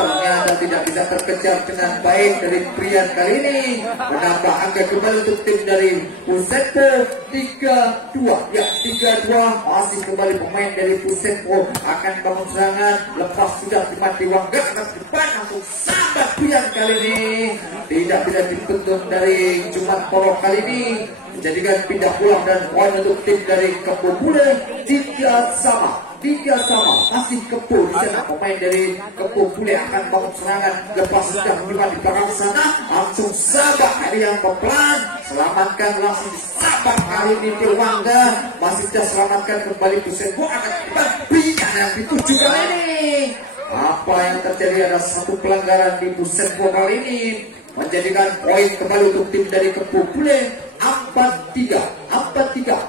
ternyata tidak bisa terkejar dengan baik dari Brian kali ini menambah angka kembali untuk tim dari Busetko 3-2 ya 3-2 masih kembali pemain dari Busetko akan bangun serangan lepas sudah dimati Wangga akan ke depan langsung sambat Brian kali ini tidak dituntun dari Jumantoro kali ini menjadikan pindah pulang dan poin untuk tim dari Kebule 3-3 3 sama, masih Kepu di sana. Pemain dari Kepu Bule akan bangun serangan, lepas sudah menyerang di belakang sana, langsung sabak kali yang pelan, selamatkan langsung sabak kali ini Dewangga, masih sudah selamatkan kembali Busenpo, akan berpindah yang dituju kali ini. Apa yang terjadi, ada satu pelanggaran di Busenpo kali ini, menjadikan poin kembali untuk tim dari Kepu Bule. 4-3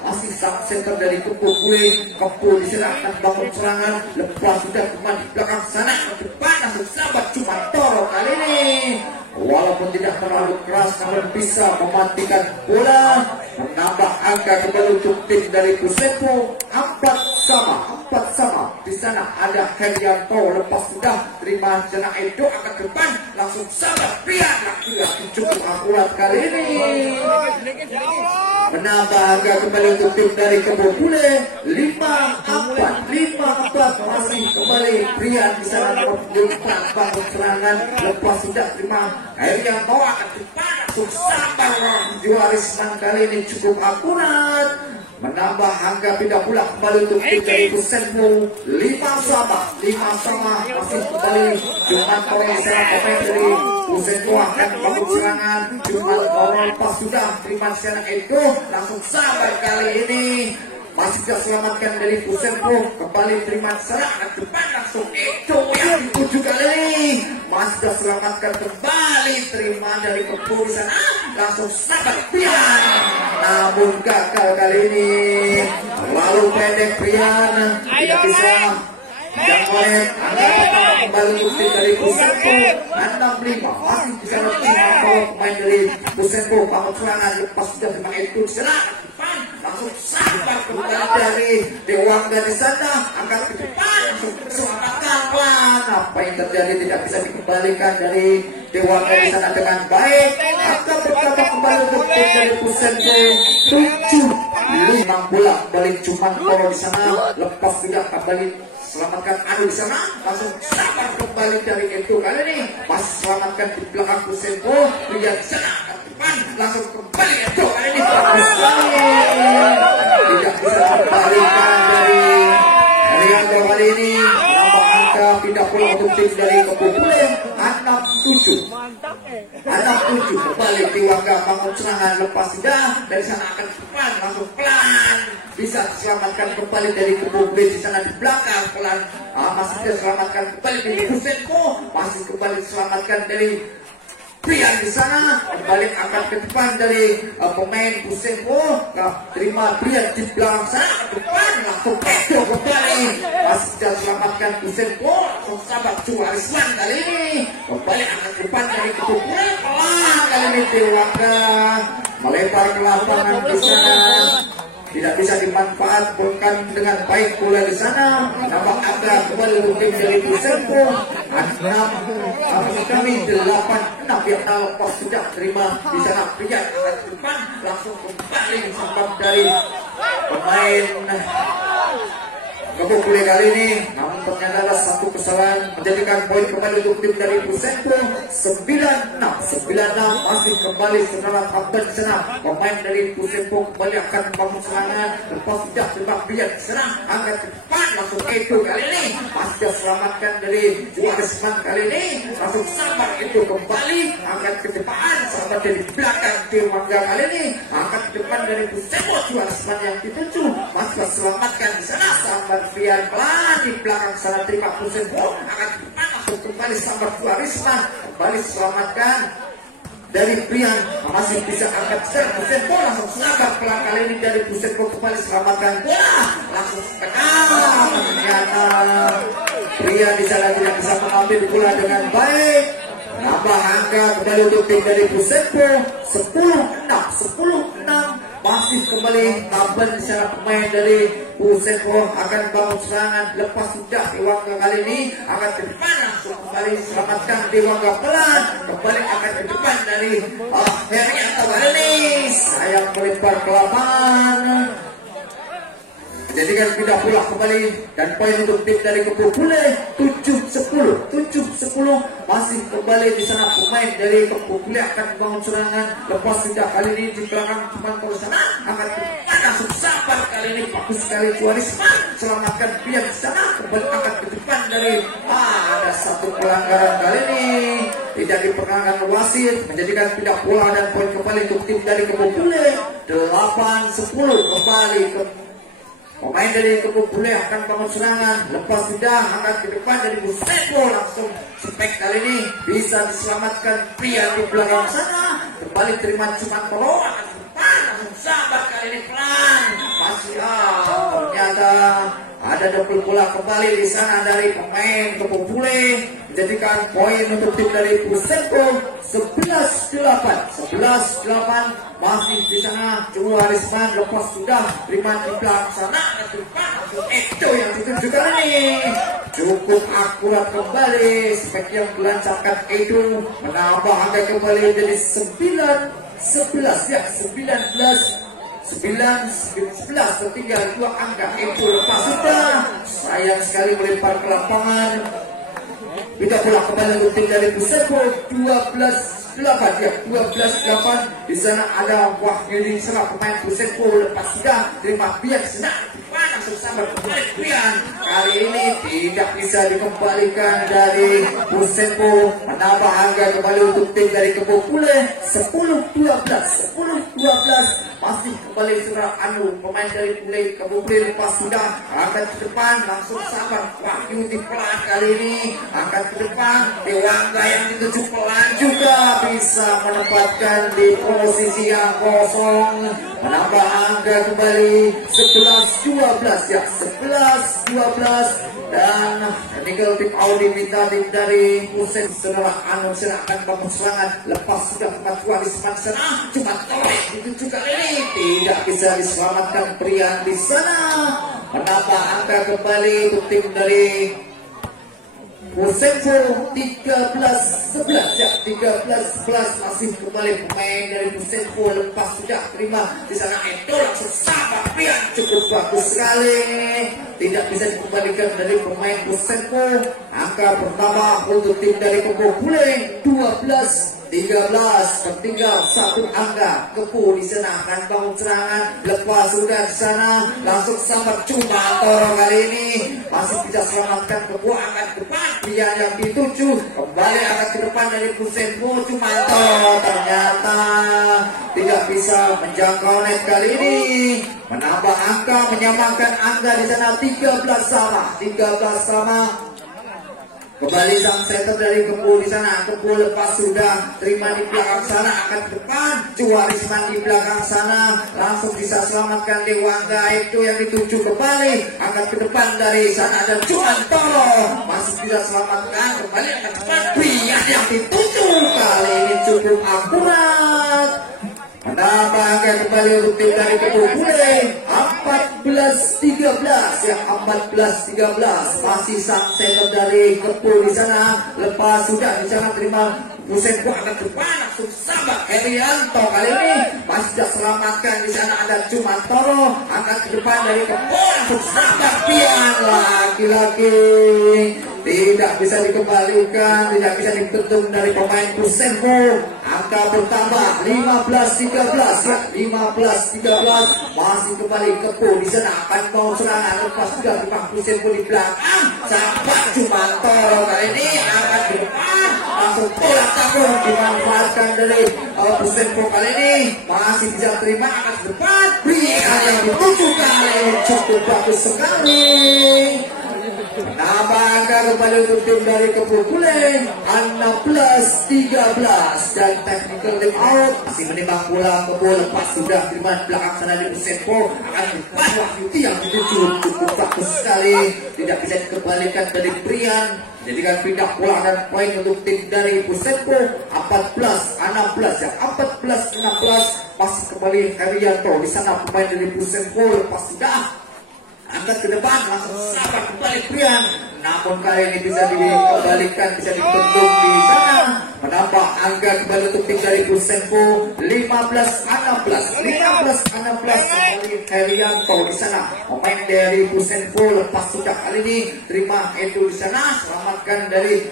masih sang center dari Kepu Bule. Kepu diserahkan bangun serangan, lepas sudah kembali di belakang sana, ke depan langsung sahabat cuma Toro kali ini, walaupun tidak terlalu keras namun bisa mematikan bola, menambah angka kembali untuk tim dari Busenpo. 4 sama di sana. Ada Herianto, lepas sudah terima Jana Edo, akan ke depan langsung sahabat biar laki-laki cukup akurat kali ini, menambah angka kembali untuk tim dari Kepu Bule. 5-4 masih kembali Brian di sana membuka bangun serangan, lepas sudah terima Herianto, akan ke depan langsung sabar Juarisman kali ini cukup akurat, menambah angka pindah pula kembali untuk tim dari Busenpo. 5 sama masih kembali cuma Toro serang pemain dari Busenpo akan bangun serangan, cuma Toro lepas sudah terima serangan itu langsung sabar kali ini, masih bisa selamatkan dari Busenpo, kembali terima serangan depan langsung itu yang dituju kali ini, masih bisa selamatkan kembali terima dari Kepu di sana, langsung sabar Brian, namun gagal kali ini, lalu pendek Brian tidak bisa jangkauan. Kembali untuk tim dari Busenpo. 6-5 masih bisa lebih kalau pemain dari Busenpo bangun serangan, lepas sudah terima itu diserang langsung sabar kembali dari Dewangga di sana, angkat ke depan langsung selamatkan pelan. Apa yang terjadi tidak bisa dikembalikan dari Dewangga di sana dengan baik. Angka pertama kembali untuk tim dari Busenpo. 7-5 bola balik cuma Toro di sana, lepas sudah kembali selamatkan Anu di sana, langsung sabar kembali dari itu kali ini, pas selamatkan di belakang Busenpo, lihat di sana depan langsung kembali itu kali ini bagus sekali, tidak bisa kembalikan dari Herianto kali ini, nambah angka pindah pulang untuk tim dari Kepu Bule. 6-7 kembali Dewangga bangun serangan, lepas sudah dari sana akan depan langsung pelan, bisa diselamatkan kembali dari Kepu Bule di sana di belakang pelan, masih bisa selamatkan kembali dari Busenpo, masih kembali diselamatkan dari Brian di sana, kembali angkat ke depan dari pemain Busenpo, terima Brian di belakang sana ke depan langsung Edo kembali, masih bisa selamatkan Busenpo, langsung sahabat Juarisman kali ini, kembali angkat ke depan dari Kepu Bule, kali ini Dewangga melebar ke lapangan di sana, tidak bisa dimanfaatkan dengan baik bola di sana, nampak ada kembali untuk dari Busenpo. 6 kami 8-6 yang lepas sudah terima di sana Brian akan depan langsung kembali disambut dari pemain Kepu Bule kali ini, namun ternyata ada satu kesalahan menjadikan poin kembali untuk tim dari Busenpo. 9-6 masih kembali saudara Hamdan di sana, pemain dari Busenpo kembali akan membangun serangan, lepas sudah terima Brian serang angkat ke depan langsung itu kali ini, masih selamatkan dari Juarisman kali ini, langsung sabar itu kembali angkat ke depan, sahabat dari belakang Dewangga kali ini, angkat ke depan dari Busenpo, Juarisman yang dituju, masih selamatkan di sana sahabat Brian pelan di belakang sana terima Busenpo, akan depan langsung kembali sahabat Juarisman, kembali selamatkan dari Brian, masih bisa angkat serang Busenpo, langsung sabar pelan kali ini dari Busenpo, kembali selamatkan bola langsung setengah, ternyata Brian di sana tidak bisa mengambil bola dengan baik, nambah angka kembali untuk tim dari Busenpo. 10-6 masih kembali Taben di sana, pemain dari Busenpo akan bangun serangan, lepas sudah Dewangga kali ini akan ke depan langsung kembali selamatkan Dewangga pelan, kembali akan ke depan dari Herianto kali ini, sayang melebar ke lapangan, menjadikan pindah pula kembali dan poin untuk tim dari Kepu Bule. 7-10 masih kembali di sana, pemain dari Kepu Bule akan membangun serangan, lepas sudah kali ini di belakang teman Toro sana akan langsung sabar kali ini bagus sekali Juarisman selamatkan pihak sana kembali angkat ke depan dari ada satu pelanggaran kali ini tidak diperkenankan wasit menjadikan pindah bola dan poin kembali untuk tim dari Kebubule 8-10 kembali ke pemain dari Kebubule akan bangun serangan lepas sudah angkat ke depan dari Buseko langsung spek kali ini bisa diselamatkan pria di belakang sana kembali terima Cumantoro akan ke depan langsung sabar kali ini pelan masih ternyata ada double bola kembali di sana dari pemain Kebubule menjadikan poin untuk tim dari Buseko 11-8 masih di sana Juarisman lepas sudah terima di belakang sana ke depan langsung itu yang dituju kali ini cukup akurat kembali seperti yang dilancarkan itu menambah angka kembali menjadi 9-11 ya 19-11 tertinggal 2 angka itu lepas sudah sayang sekali melempar ke lapangan tidak bola kembali untuk tim dari Buseko 12-8 ya 12-8 di sana ada Wahyudi serang pemain Buseko lepas sudah terima biak senang langsung sambar kembali Brian kali ini tidak bisa dikembalikan dari Buseko menambah angka kembali untuk tim dari Kebubule 10-12 masih kembali serang pemain dari Kebubule lepas sudah angkat ke depan langsung sabar Wahyudi pelan kali ini angkat ke depan Dewangga yang dituju pelan juga bisa menempatkan di posisi yang kosong menambah angka kembali 11-12 ya 11-12 dan tinggal tim Audi minta tim dari Musen setelah akan bangun serangan lepas sudah tempat Juarisman sana cuma tolek dituju kali ini tidak bisa diselamatkan pria di sana menambah angka kembali untuk tim dari Buseko 13-11 ya 13-11 masih kembali pemain dari Buseko lepas sudah terima di sana itu langsung sabar pria cukup bagus sekali tidak bisa dikembalikan dari pemain Buseko angka pertama untuk tim dari Kebubule 12-13 tertinggal 1 angka Kepu di sana akan bangun serangan lepas sudah di sana langsung sabar Cumantoro kali ini masih bisa selamatkan Kepu angkat depan pria yang dituju kembali angkat ke depan dari Buseko Cumantoro ternyata tidak bisa menjangkau net kali ini menambah angka menyamakan angka di sana 13 sama kembali sang setter dari Kepu di sana Kepu lepas sudah terima di belakang sana akan ke depan Juarisman di belakang sana langsung bisa selamatkan Dewangga itu yang dituju kembali angkat ke depan dari sana ada Cumantoro masih bisa selamatkan kembali angkat ke depan pria yang dituju kali ini cukup akurat menambah angka kembali untuk tim dari Kebubule 14-13 ya 14-13 masih sang setter dari Kepu di sana lepas sudah di sana terima Buseko akan depan langsung sabar Herianto kali ini masih sudah selamatkan di sana ada Cumantoro angkat ke depan dari Kepu langsung sabar pian lagi-lagi tidak bisa dikembalikan tidak bisa ditutup dari pemain Buseko angka bertambah 15-13 ya 15-13 masih kembali Kepu di sana akan mau serangan lepas sudah terima Buseko di belakang sabar Cumantoro kali ini angkat ke depan langsung bola tabung dimanfaatkan dari Buseko kali ini masih bisa terima angkat ke depan pria yang dituju kali cukup bagus sekali nambah angka kembali untuk tim dari Kebubule 16-13 dan technical time out masih menimbang bola Kepu lepas sudah terima belakang sana di Buseko akan depan Wahyudi yang dituju cukup bagus sekali tidak bisa dikembalikan dari Brian jadikan pindah bola dan poin untuk tim dari Buseko 14-16 ya 14-16 masih kembali Herianto di sana pemain dari Buseko lepas sudah angkat ke depan langsung sabar kembali Brian namun kali ini bisa dikembalikan bisa dibendung di sana menambah angka kembali untuk tim dari Buseko 15-16 kembali Herianto di sana pemain dari Buseko lepas sudah kali ini terima itu di sana selamatkan dari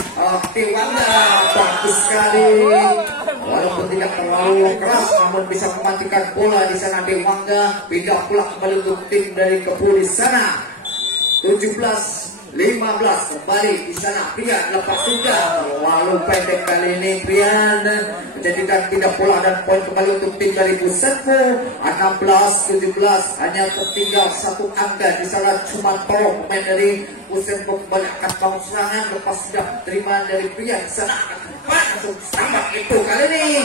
Dewangga bagus sekali walaupun tidak terlalu keras namun bisa mematikan bola di sana. Dewangga pindah pula kembali untuk tim dari Kepu di sana. 17-15 kembali di sana. Prian lepas sudah terlalu pendek kali ini. Prian menjadikan pindah bola dan poin kembali untuk tim dari Busenfo. 16-17 hanya tertinggal satu angka di sana. Cuma tolong pemain dari Busenfo kembali akan bangun serangan lepas sudah terima dari Prian di sana. Langsung sambat itu kali ini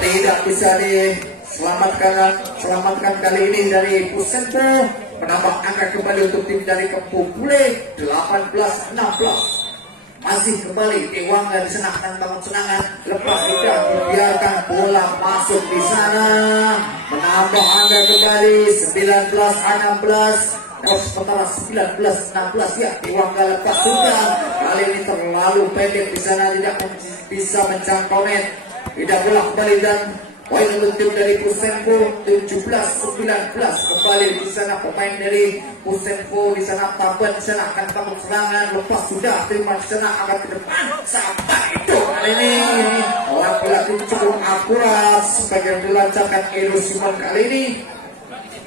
tidak bisa diselamatkan kali ini dari Busenfo. Menambah angka kembali untuk tim dari Kepu Bule. 18-16 masih kembali Dewangga di sana akan bangun serangan lepas sudah dibiarkan bola masuk di sana. Menambah angka kembali 19-16. Sementara 19-16 ya Dewangga lepas sudah. Kali ini terlalu pendek di sana, tidak bisa menjangkau net. Tidak bola kembali dan poin untuk tim dari Busenfo. 17-19 kembali di sana pemain dari Busenfo di sana. Taban di sana akan bangun serangan lepas sudah terima di sana akan ke depan. Sampai itu kali ini laki-laki cukup akurat sebagai dilancarkan Edo Simon kali ini.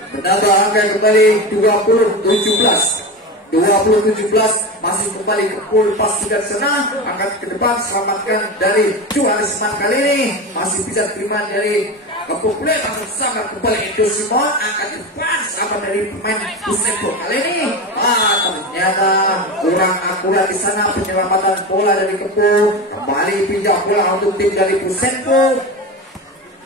Menambah angka kembali 20-17 masih kembali ke pool pas sudah sana angkat ke depan selamatkan dari Juarisman kali ini masih bisa terima dari Kepupule langsung samar kembali Edo Simon angkat ke depan sama dari pemain Busenfo kali ini. Ternyata kurang akurat di sana penyelamatan bola dari Kepu. Kembali pindah bola untuk tim dari Busenfo.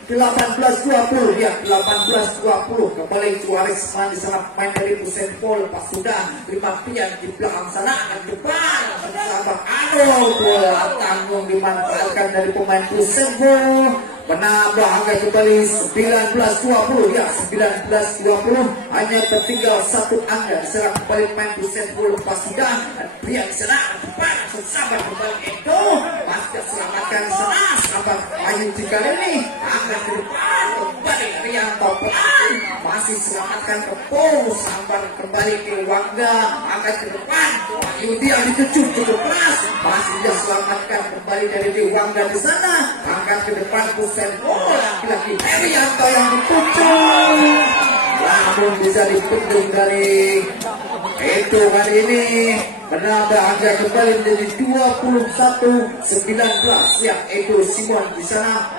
18-20 ya 18-20 kembali Juarisman di sana pemain dari Busenfo lepas sudah terima Pian di belakang sana akan depan sabar bola tanggung dimanfaatkan dari pemain Busenfo. Menambah angka kembali 19-20 ya 19-20 hanya tertinggal satu angka diserang kembali pemain Busenfo lepas sudah Pian di sana depan sabar kembali Edo masih selamatkan di sana sabar Ayu kali ini angkat ke depan kembali Rianto pelan masih selamatkan Kepu sabar kembali ke Wangga angkat ke depan Yudi yang dituju cukup keras masih dia selamatkan kembali dari Dewangga di sana angkat ke depan Busenfo lagi-lagi Rianto yang dituju namun bisa dipendung dari itu kali ini. Menambah angka kembali menjadi 21-19 ya Edo Simon di sana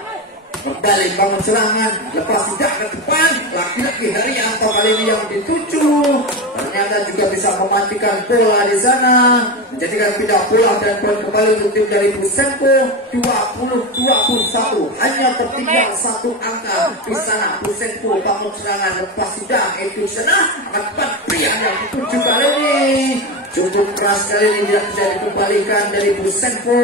kembali bangun serangan lepas tidak ke depan laki-laki Haryanto kali ini yang dituju ternyata juga bisa mematikan bola di sana menjadikan pindah bola dan poin kembali untuk tim dari Busenfo. 20-21 hanya tertinggal satu angka di sana. Busenfo bangun serangan lepas sudah Edo sana akan depan Prian yang dituju kali ini cukup keras kali ini tidak bisa dikembalikan dari Busenfo.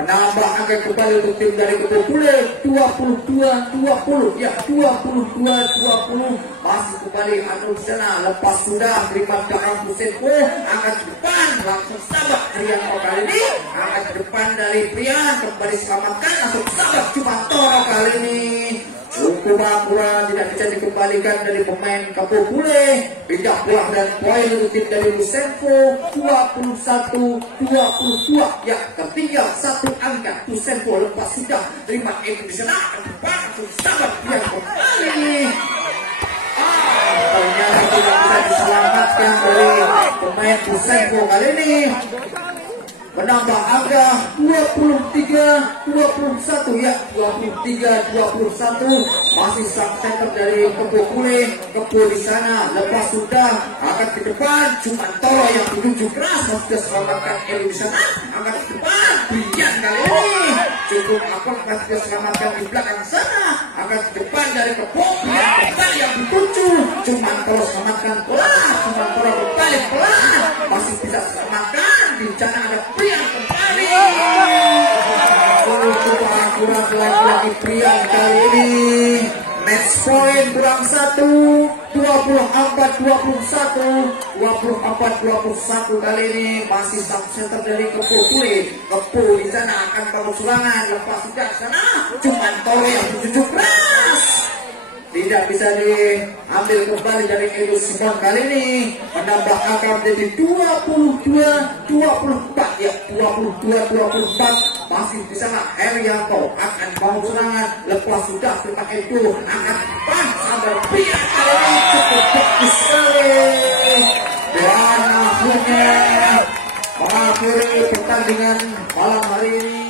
Menambah angka kembali untuk tim dari Kepupule 22-20 ya 22-20 masih kembali anu sana lepas sudah terima belakang Busenfo angkat ke depan langsung sabar Rianto kali ini angkat ke depan dari Prian kembali selamatkan langsung sabar cuma Toro kali ini cukup akurat tidak bisa dikembalikan dari pemain Kepupule. Pindah bola dan poin untuk tim dari Busenfo 21-22 ya tertinggal satu angka. Busenfo lepas sudah terima Edo di sana langsung sabar Prian kembali ternyata tidak bisa diselamatkan dari pemain Busenfo kali ini. Menambah angka 23-21 ya 23-21 masih sang center dari Kepupule. Kepu di sana lepas sudah akan ke depan cuma Toro yang dituju keras sudah selamatkan Edo di sana akan ke depan Prian kali ini cukup apakah sudah selamatkan di belakang sana akan ke depan dari Kepu Prian yang dituju cuma Toro selamatkan pelan cuma Toro berbalik pelan masih bisa selamatkan di sana ada Prian kembali cukup akurat lagi Prian kali ini. Match point kurang 1 24-21 kali ini masih sang center dari Kepupule. Kepu di sana akan bangun serangan lepas sudah sana cuman Toro yang dituju keras tidak bisa diambil kembali dari Edo Simon kali ini. Menambah angka menjadi 22-24 ya 22-24 masih di sana Herianto akan bangun serangan lepas sudah setelah itu akan sampai pihak kali ini cukup bagus sekali dan akhirnya mengakhiri pertandingan malam hari ini.